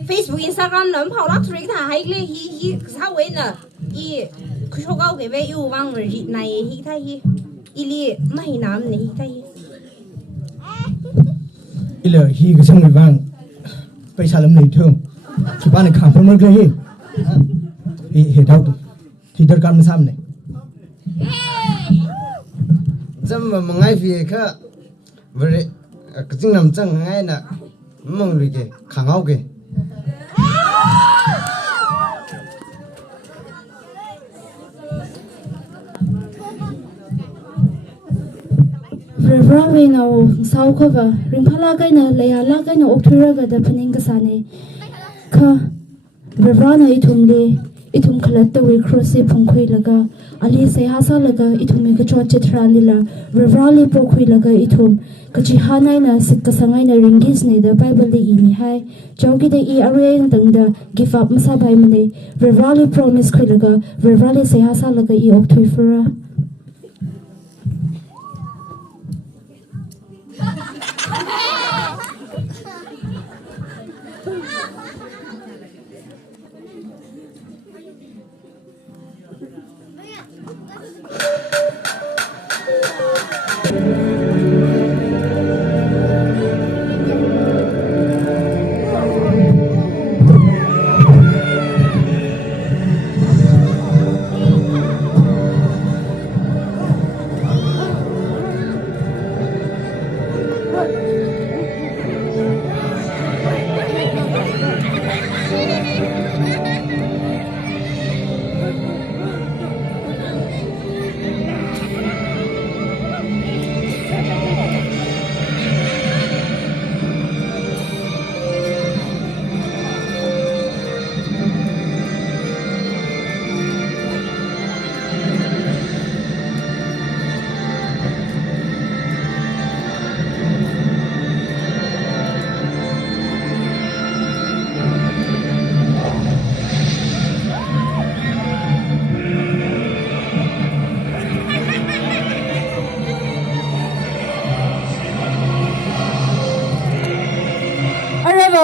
Facebook Instagram lam phao lak thre ka tha hai le hi sa we na I khu sho gao ke ve yu wang ri nai hi tha hi I li mai nam ne hi tha hi Ila hi ka sang vang. Pai sa lam nei thum. Ki ba ne kham phom mer hi. He dau tu. Thi dar kam sam ne. Zam ma ngai fi ka vre ka jing nam chang ngai na mong ri ke khang au ke. Revra wi na sau khova ringphala kai na leya la kai na okthura ga da phaning ka sane. Kha Revra na itum khalat ta wi cross phung khoi laga ali se hasa laga itum me ka chot chitra lila Revra li po khoi laga itum kachi hanai na sit ka sangai na ringis ne da Bible li I mi hai chawgi da I are na tang da give up masa bai mane Revra li promise khoi laga Revra li se hasa laga I okthui fura.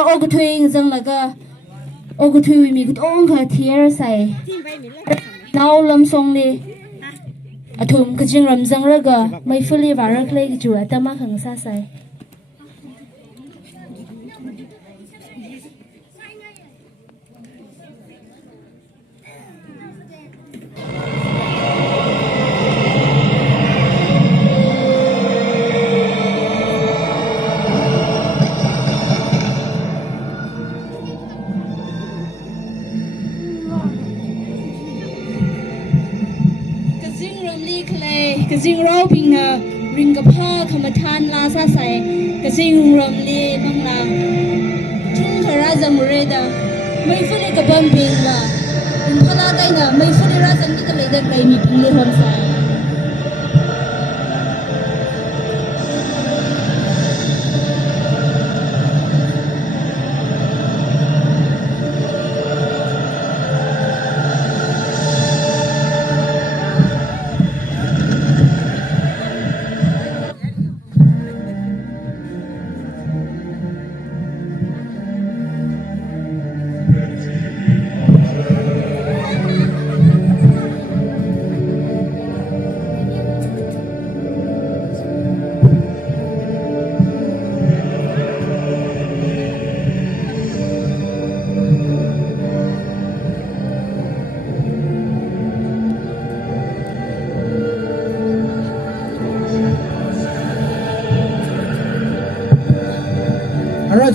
ô cái thuê rằng là cái ô cái thuê mình cứ ôm cái thier sai nào làm xong đi à thùng cái chừng làm rằng rồi cái mấy phút đi vào cái cái chuột ta mắc hàng xa sai cái riêng rau bình ring cái pha khăm than la sa sai cái riêng ram li mang la chung khara jam re da mấy phút đi cái bom bình là mình pha la cái na mấy phút đi ra jam cái lấy được lấy mi bình li hon sai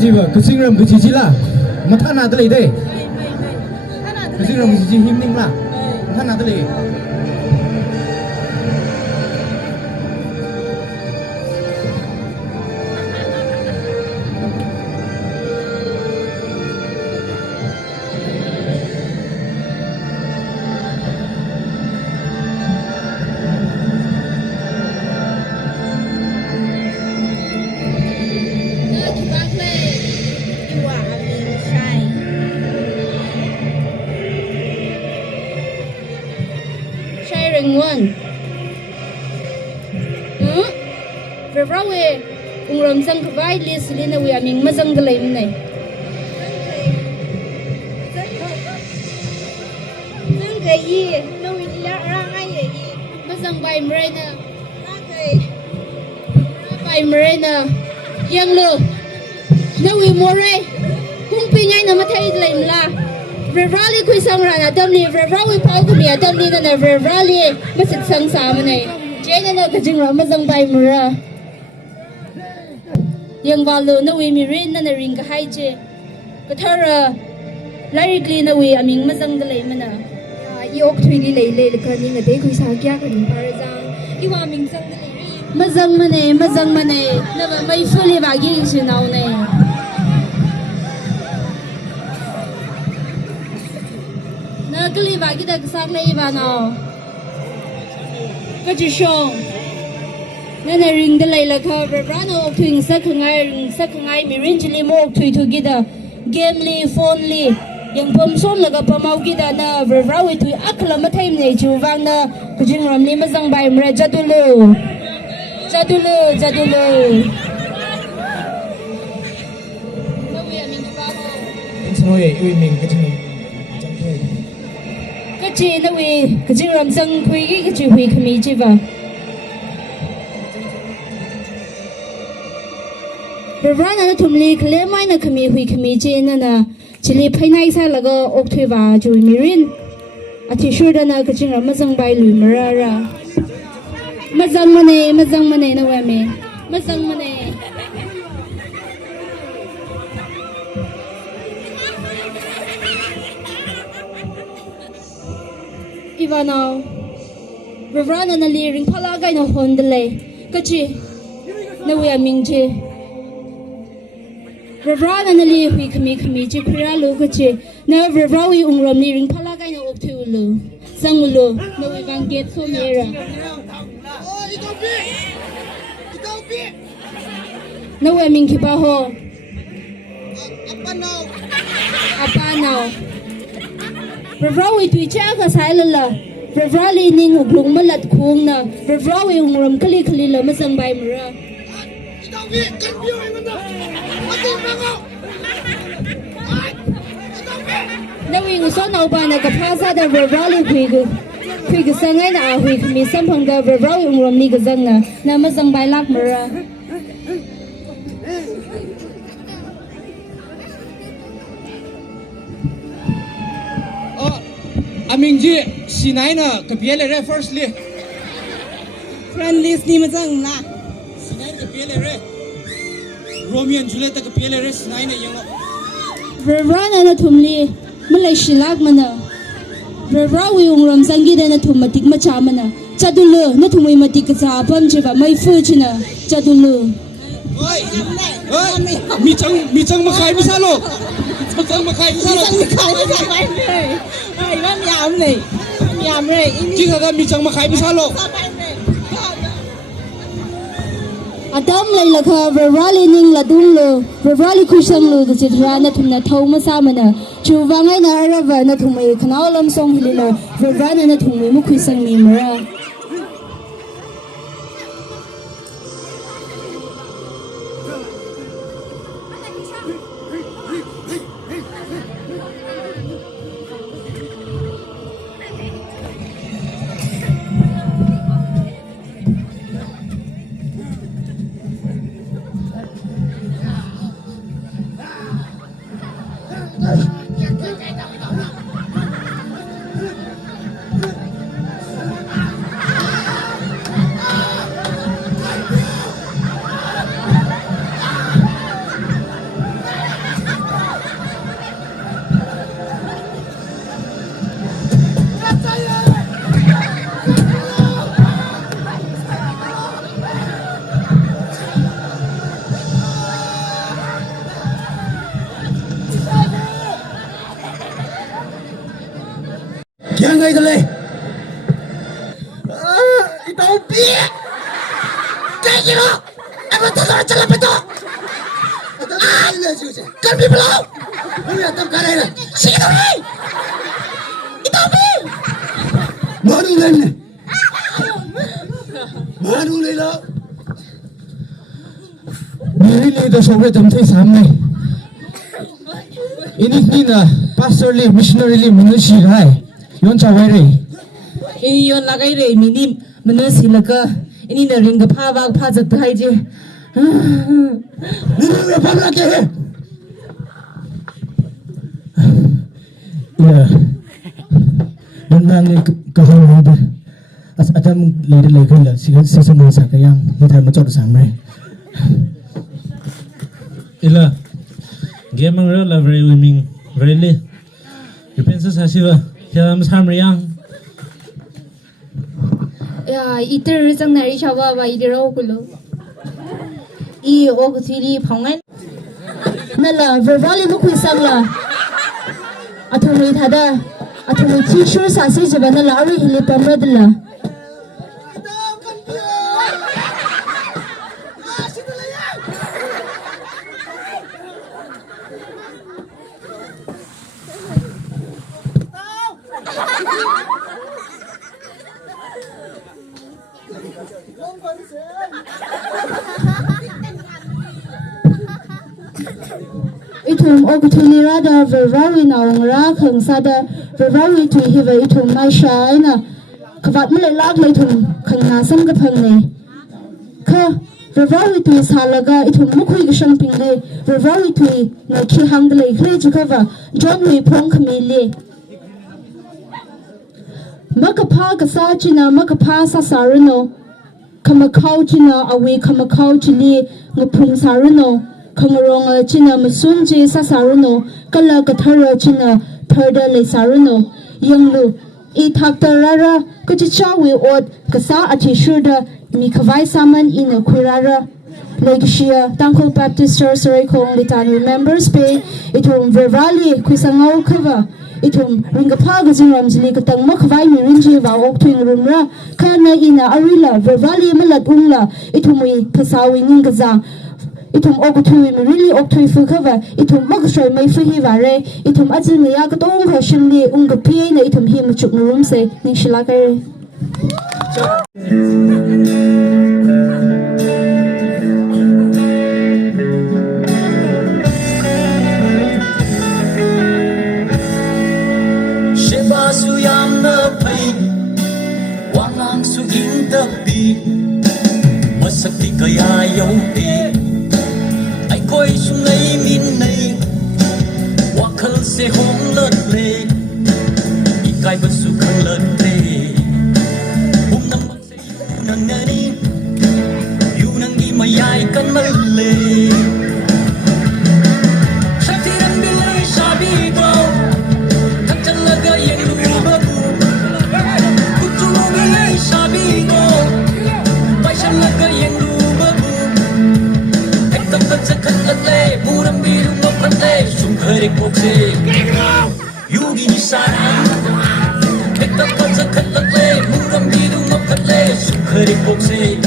Jiwa kesingram ke cicila mata na tele deh kesingram ke cici him ning lah mata na tele Rawe ungrom sang khwai li silina wi aming mazang dalai nei Zang ga yi no wi la ra ai yi mazang bai mrena bai mrena yang lo no wi more kung pi ngai na mathai dalai la rali khui sang ra na dam ni rawi pau ku mi dam ni na rali masit sang sa ma nei jena na ka jing ra mazang bai mra yang valu na wi mi rin na ring ka hai che ka thara lyrically na wi aming mazang da lei mana i ok thui li lei le ka ni na de kui sa kya ka rin par jang i wa ming sang da lei mazang mane na ba mai fuli ba gi shi nau ne na kli ba gi da sak lei ba nau ka chi shong nên là ring de lai la kha brano thing sa khangai mi rin chili mo thui thu gi da game li phone li yang pom som la ga pamau gi da na brawi thui akla ma thaim nei chu wang na kujing ram li ma jang bai mra jadulu Nói ui mình cái gì cái chi na wi kujing ram jang khui gi cái chi hui khami chi wa Brana na thumli khle mai na khami hui khami che na chili phainai sa laga ok thoi wa ju mirin athi shurda na kaching ra mazang bai lui mara ra mazang mane na wa me mazang mane Ivano Brana na li ring phala gai na hondle kachi na wa mingche Rara na li hui khami chi khira lo ka che na rawi ungrom ni ring phala kai na ok thu lo sangulo no wi bang get so mera no wa ming ki ba ho apa now rawi tu cha ka sai la rawi ning uglung malat khung na rawi ungrom khali la masang bai mura 那位我说老板那个帕萨的热热里会个生爱那会มีสัมพันธ์กับ热热用รวมนี่ก็จังนะ那么จังใบลักมาระ阿明姐，是哪呢？个别来人 firstly。friend list 你们怎么啦？是哪个别来人？Romeo Juliet 个别来人是哪呢？赢了。热热那ทุ่มลีมันเลยชิลักมันนะ热热วิวงรวมจังกี那ทุ่มมาติกมาจามันนะจัดดูเลย那ทุ่มมาติกกระจาปั๊มจีบไม่ฟื้นจีนะจัดดูเลยเฮ้ยมีจังมาขายไม่ใช่หรอกจังมาขายไม่ใช่หรอก你看我才买的，哎，我娘嘞，娘嘞，จริงเหรอมีจังมาขายไม่ใช่หรอกอาดัมเลยล่ะค่ะเวลาลีนิงละดุงเลยเวลาลีคุยสังเลยก็จะทรานะทุ่มนะท้องมาสามันนะชูวางไงนะอะไรวะนะทุ่มไอ้ขนาดลำทรงเลยล่ะเวลานะทุ่มไอ้มุคุยสังนี่มั้ยยังไงกันเลยไอ้ตัวเบี้ยแกยิงอ่ะไอ้มันจะจะลับไปต่อกันพี่เปล่าไม่อยากทำการอะไรนะชี้ตัวนี้ไอ้ตัวเบี้ยมาดูเลยเนี่ยมาดูเลยแล้วนี่ตัวโซ่จำที่สามเลยอินี่นะ pastorly missionaryly มันนึกสิไรย้อนจะไว้เลยย้อนละไงเลยมินิมันนึกสิละก็นี่น่ะริงกับผ้าบางผ้าจะตายจีนี่เราพร้อมแล้วเจ้มันนั่งก็ห้องนี้ด้วยอาจารย์เลยขึ้นแล้วสิ่งสมุนสักอย่างที่ทำมาจดสามเลยIla, gamang rela very winning, really. You pensa sa siya, siya mas hamriyang. Ya, iter rizang nari shawa ba iter ako kulo. I og tiri phongai nala verbally mu khuisang la athumui thada athumui t-shirt sa se jabana la ari hili pamradla itum ogthuni rada verari nawngra khangsada verari tui hiva itum mai shaina khawat mule lak leitum khangna sam ka phangne kha verari tui salaga itum mukhui ka shampingle verari tui na khi hangdle khle chukava john hui phong khmile makapha ka sa china makapha sa sarano khamakau china awe khamakau chili ngphung sarano khangaronga china masunji sasaruno kala kathara china tharda le saruno yanglu I thakta rara kuchicha we od kasa athi shurda mi khawai saman ina khurara Legishia Tangkol Baptist Church Sorikong Litan remembers pay itum verali kwisangau khava itum ringapha gajingram jili katang makhwai mi rinji wa ok twing rumra kana ina arila verali malat ungla itumui phasawi ningaza itum oguthui mi really okthui fu khava itum magsoi mai fu hi ware itum ajin ya ka tong kha shinli unga pi na itum hi machuk nurum se ningshila kare khôi sung lấy min này hoặc khăn sẽ hôm lợt lệ đi cài bất su khăn lợt lệ hôm năm bắc sẽ nang nani yêu nang đi mà ai cần mất lệ sakti ram bilai sabi go thak chân laga yang lu babu kutu bilai sabi go pai san laga yang lu tâm vật sẽ khăn lật lệ mù đâm bi đúng ngọc khăn lệ sung khơi địch cuộc gì yugi ni sana tâm vật sẽ khăn lật lệ mù đâm bi đúng ngọc khăn lệ sung khơi địch cuộc gì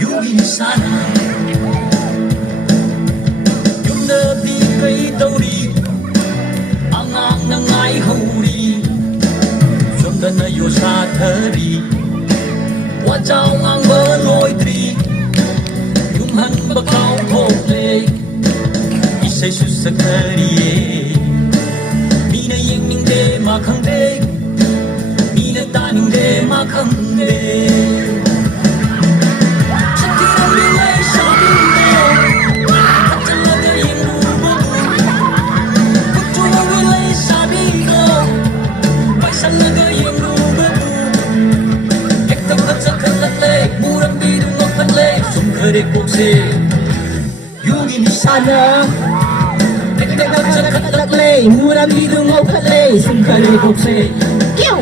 yugi ni sana yung đơ đi cây đâu đi ang ang nang ai hầu đi trong đân na yo sa thơ đi wa chao ngang bơ lôi tri han bakau phole isai su sakariye mina yeng ning de ma khang de mina ta ning de ma khang de chati ram bi lai sa bi de chati la de yeng lu bo kutu la bi lai sa bi go pai san la de yeng lu bo ek tam khat sa khat la le mu ram bi du ngok khat le sum khare cuộc gì yugi ni sana ek tak nak khát lắc lê mua ram đi đường ngâu khát lê sum khare cuộc gì kêu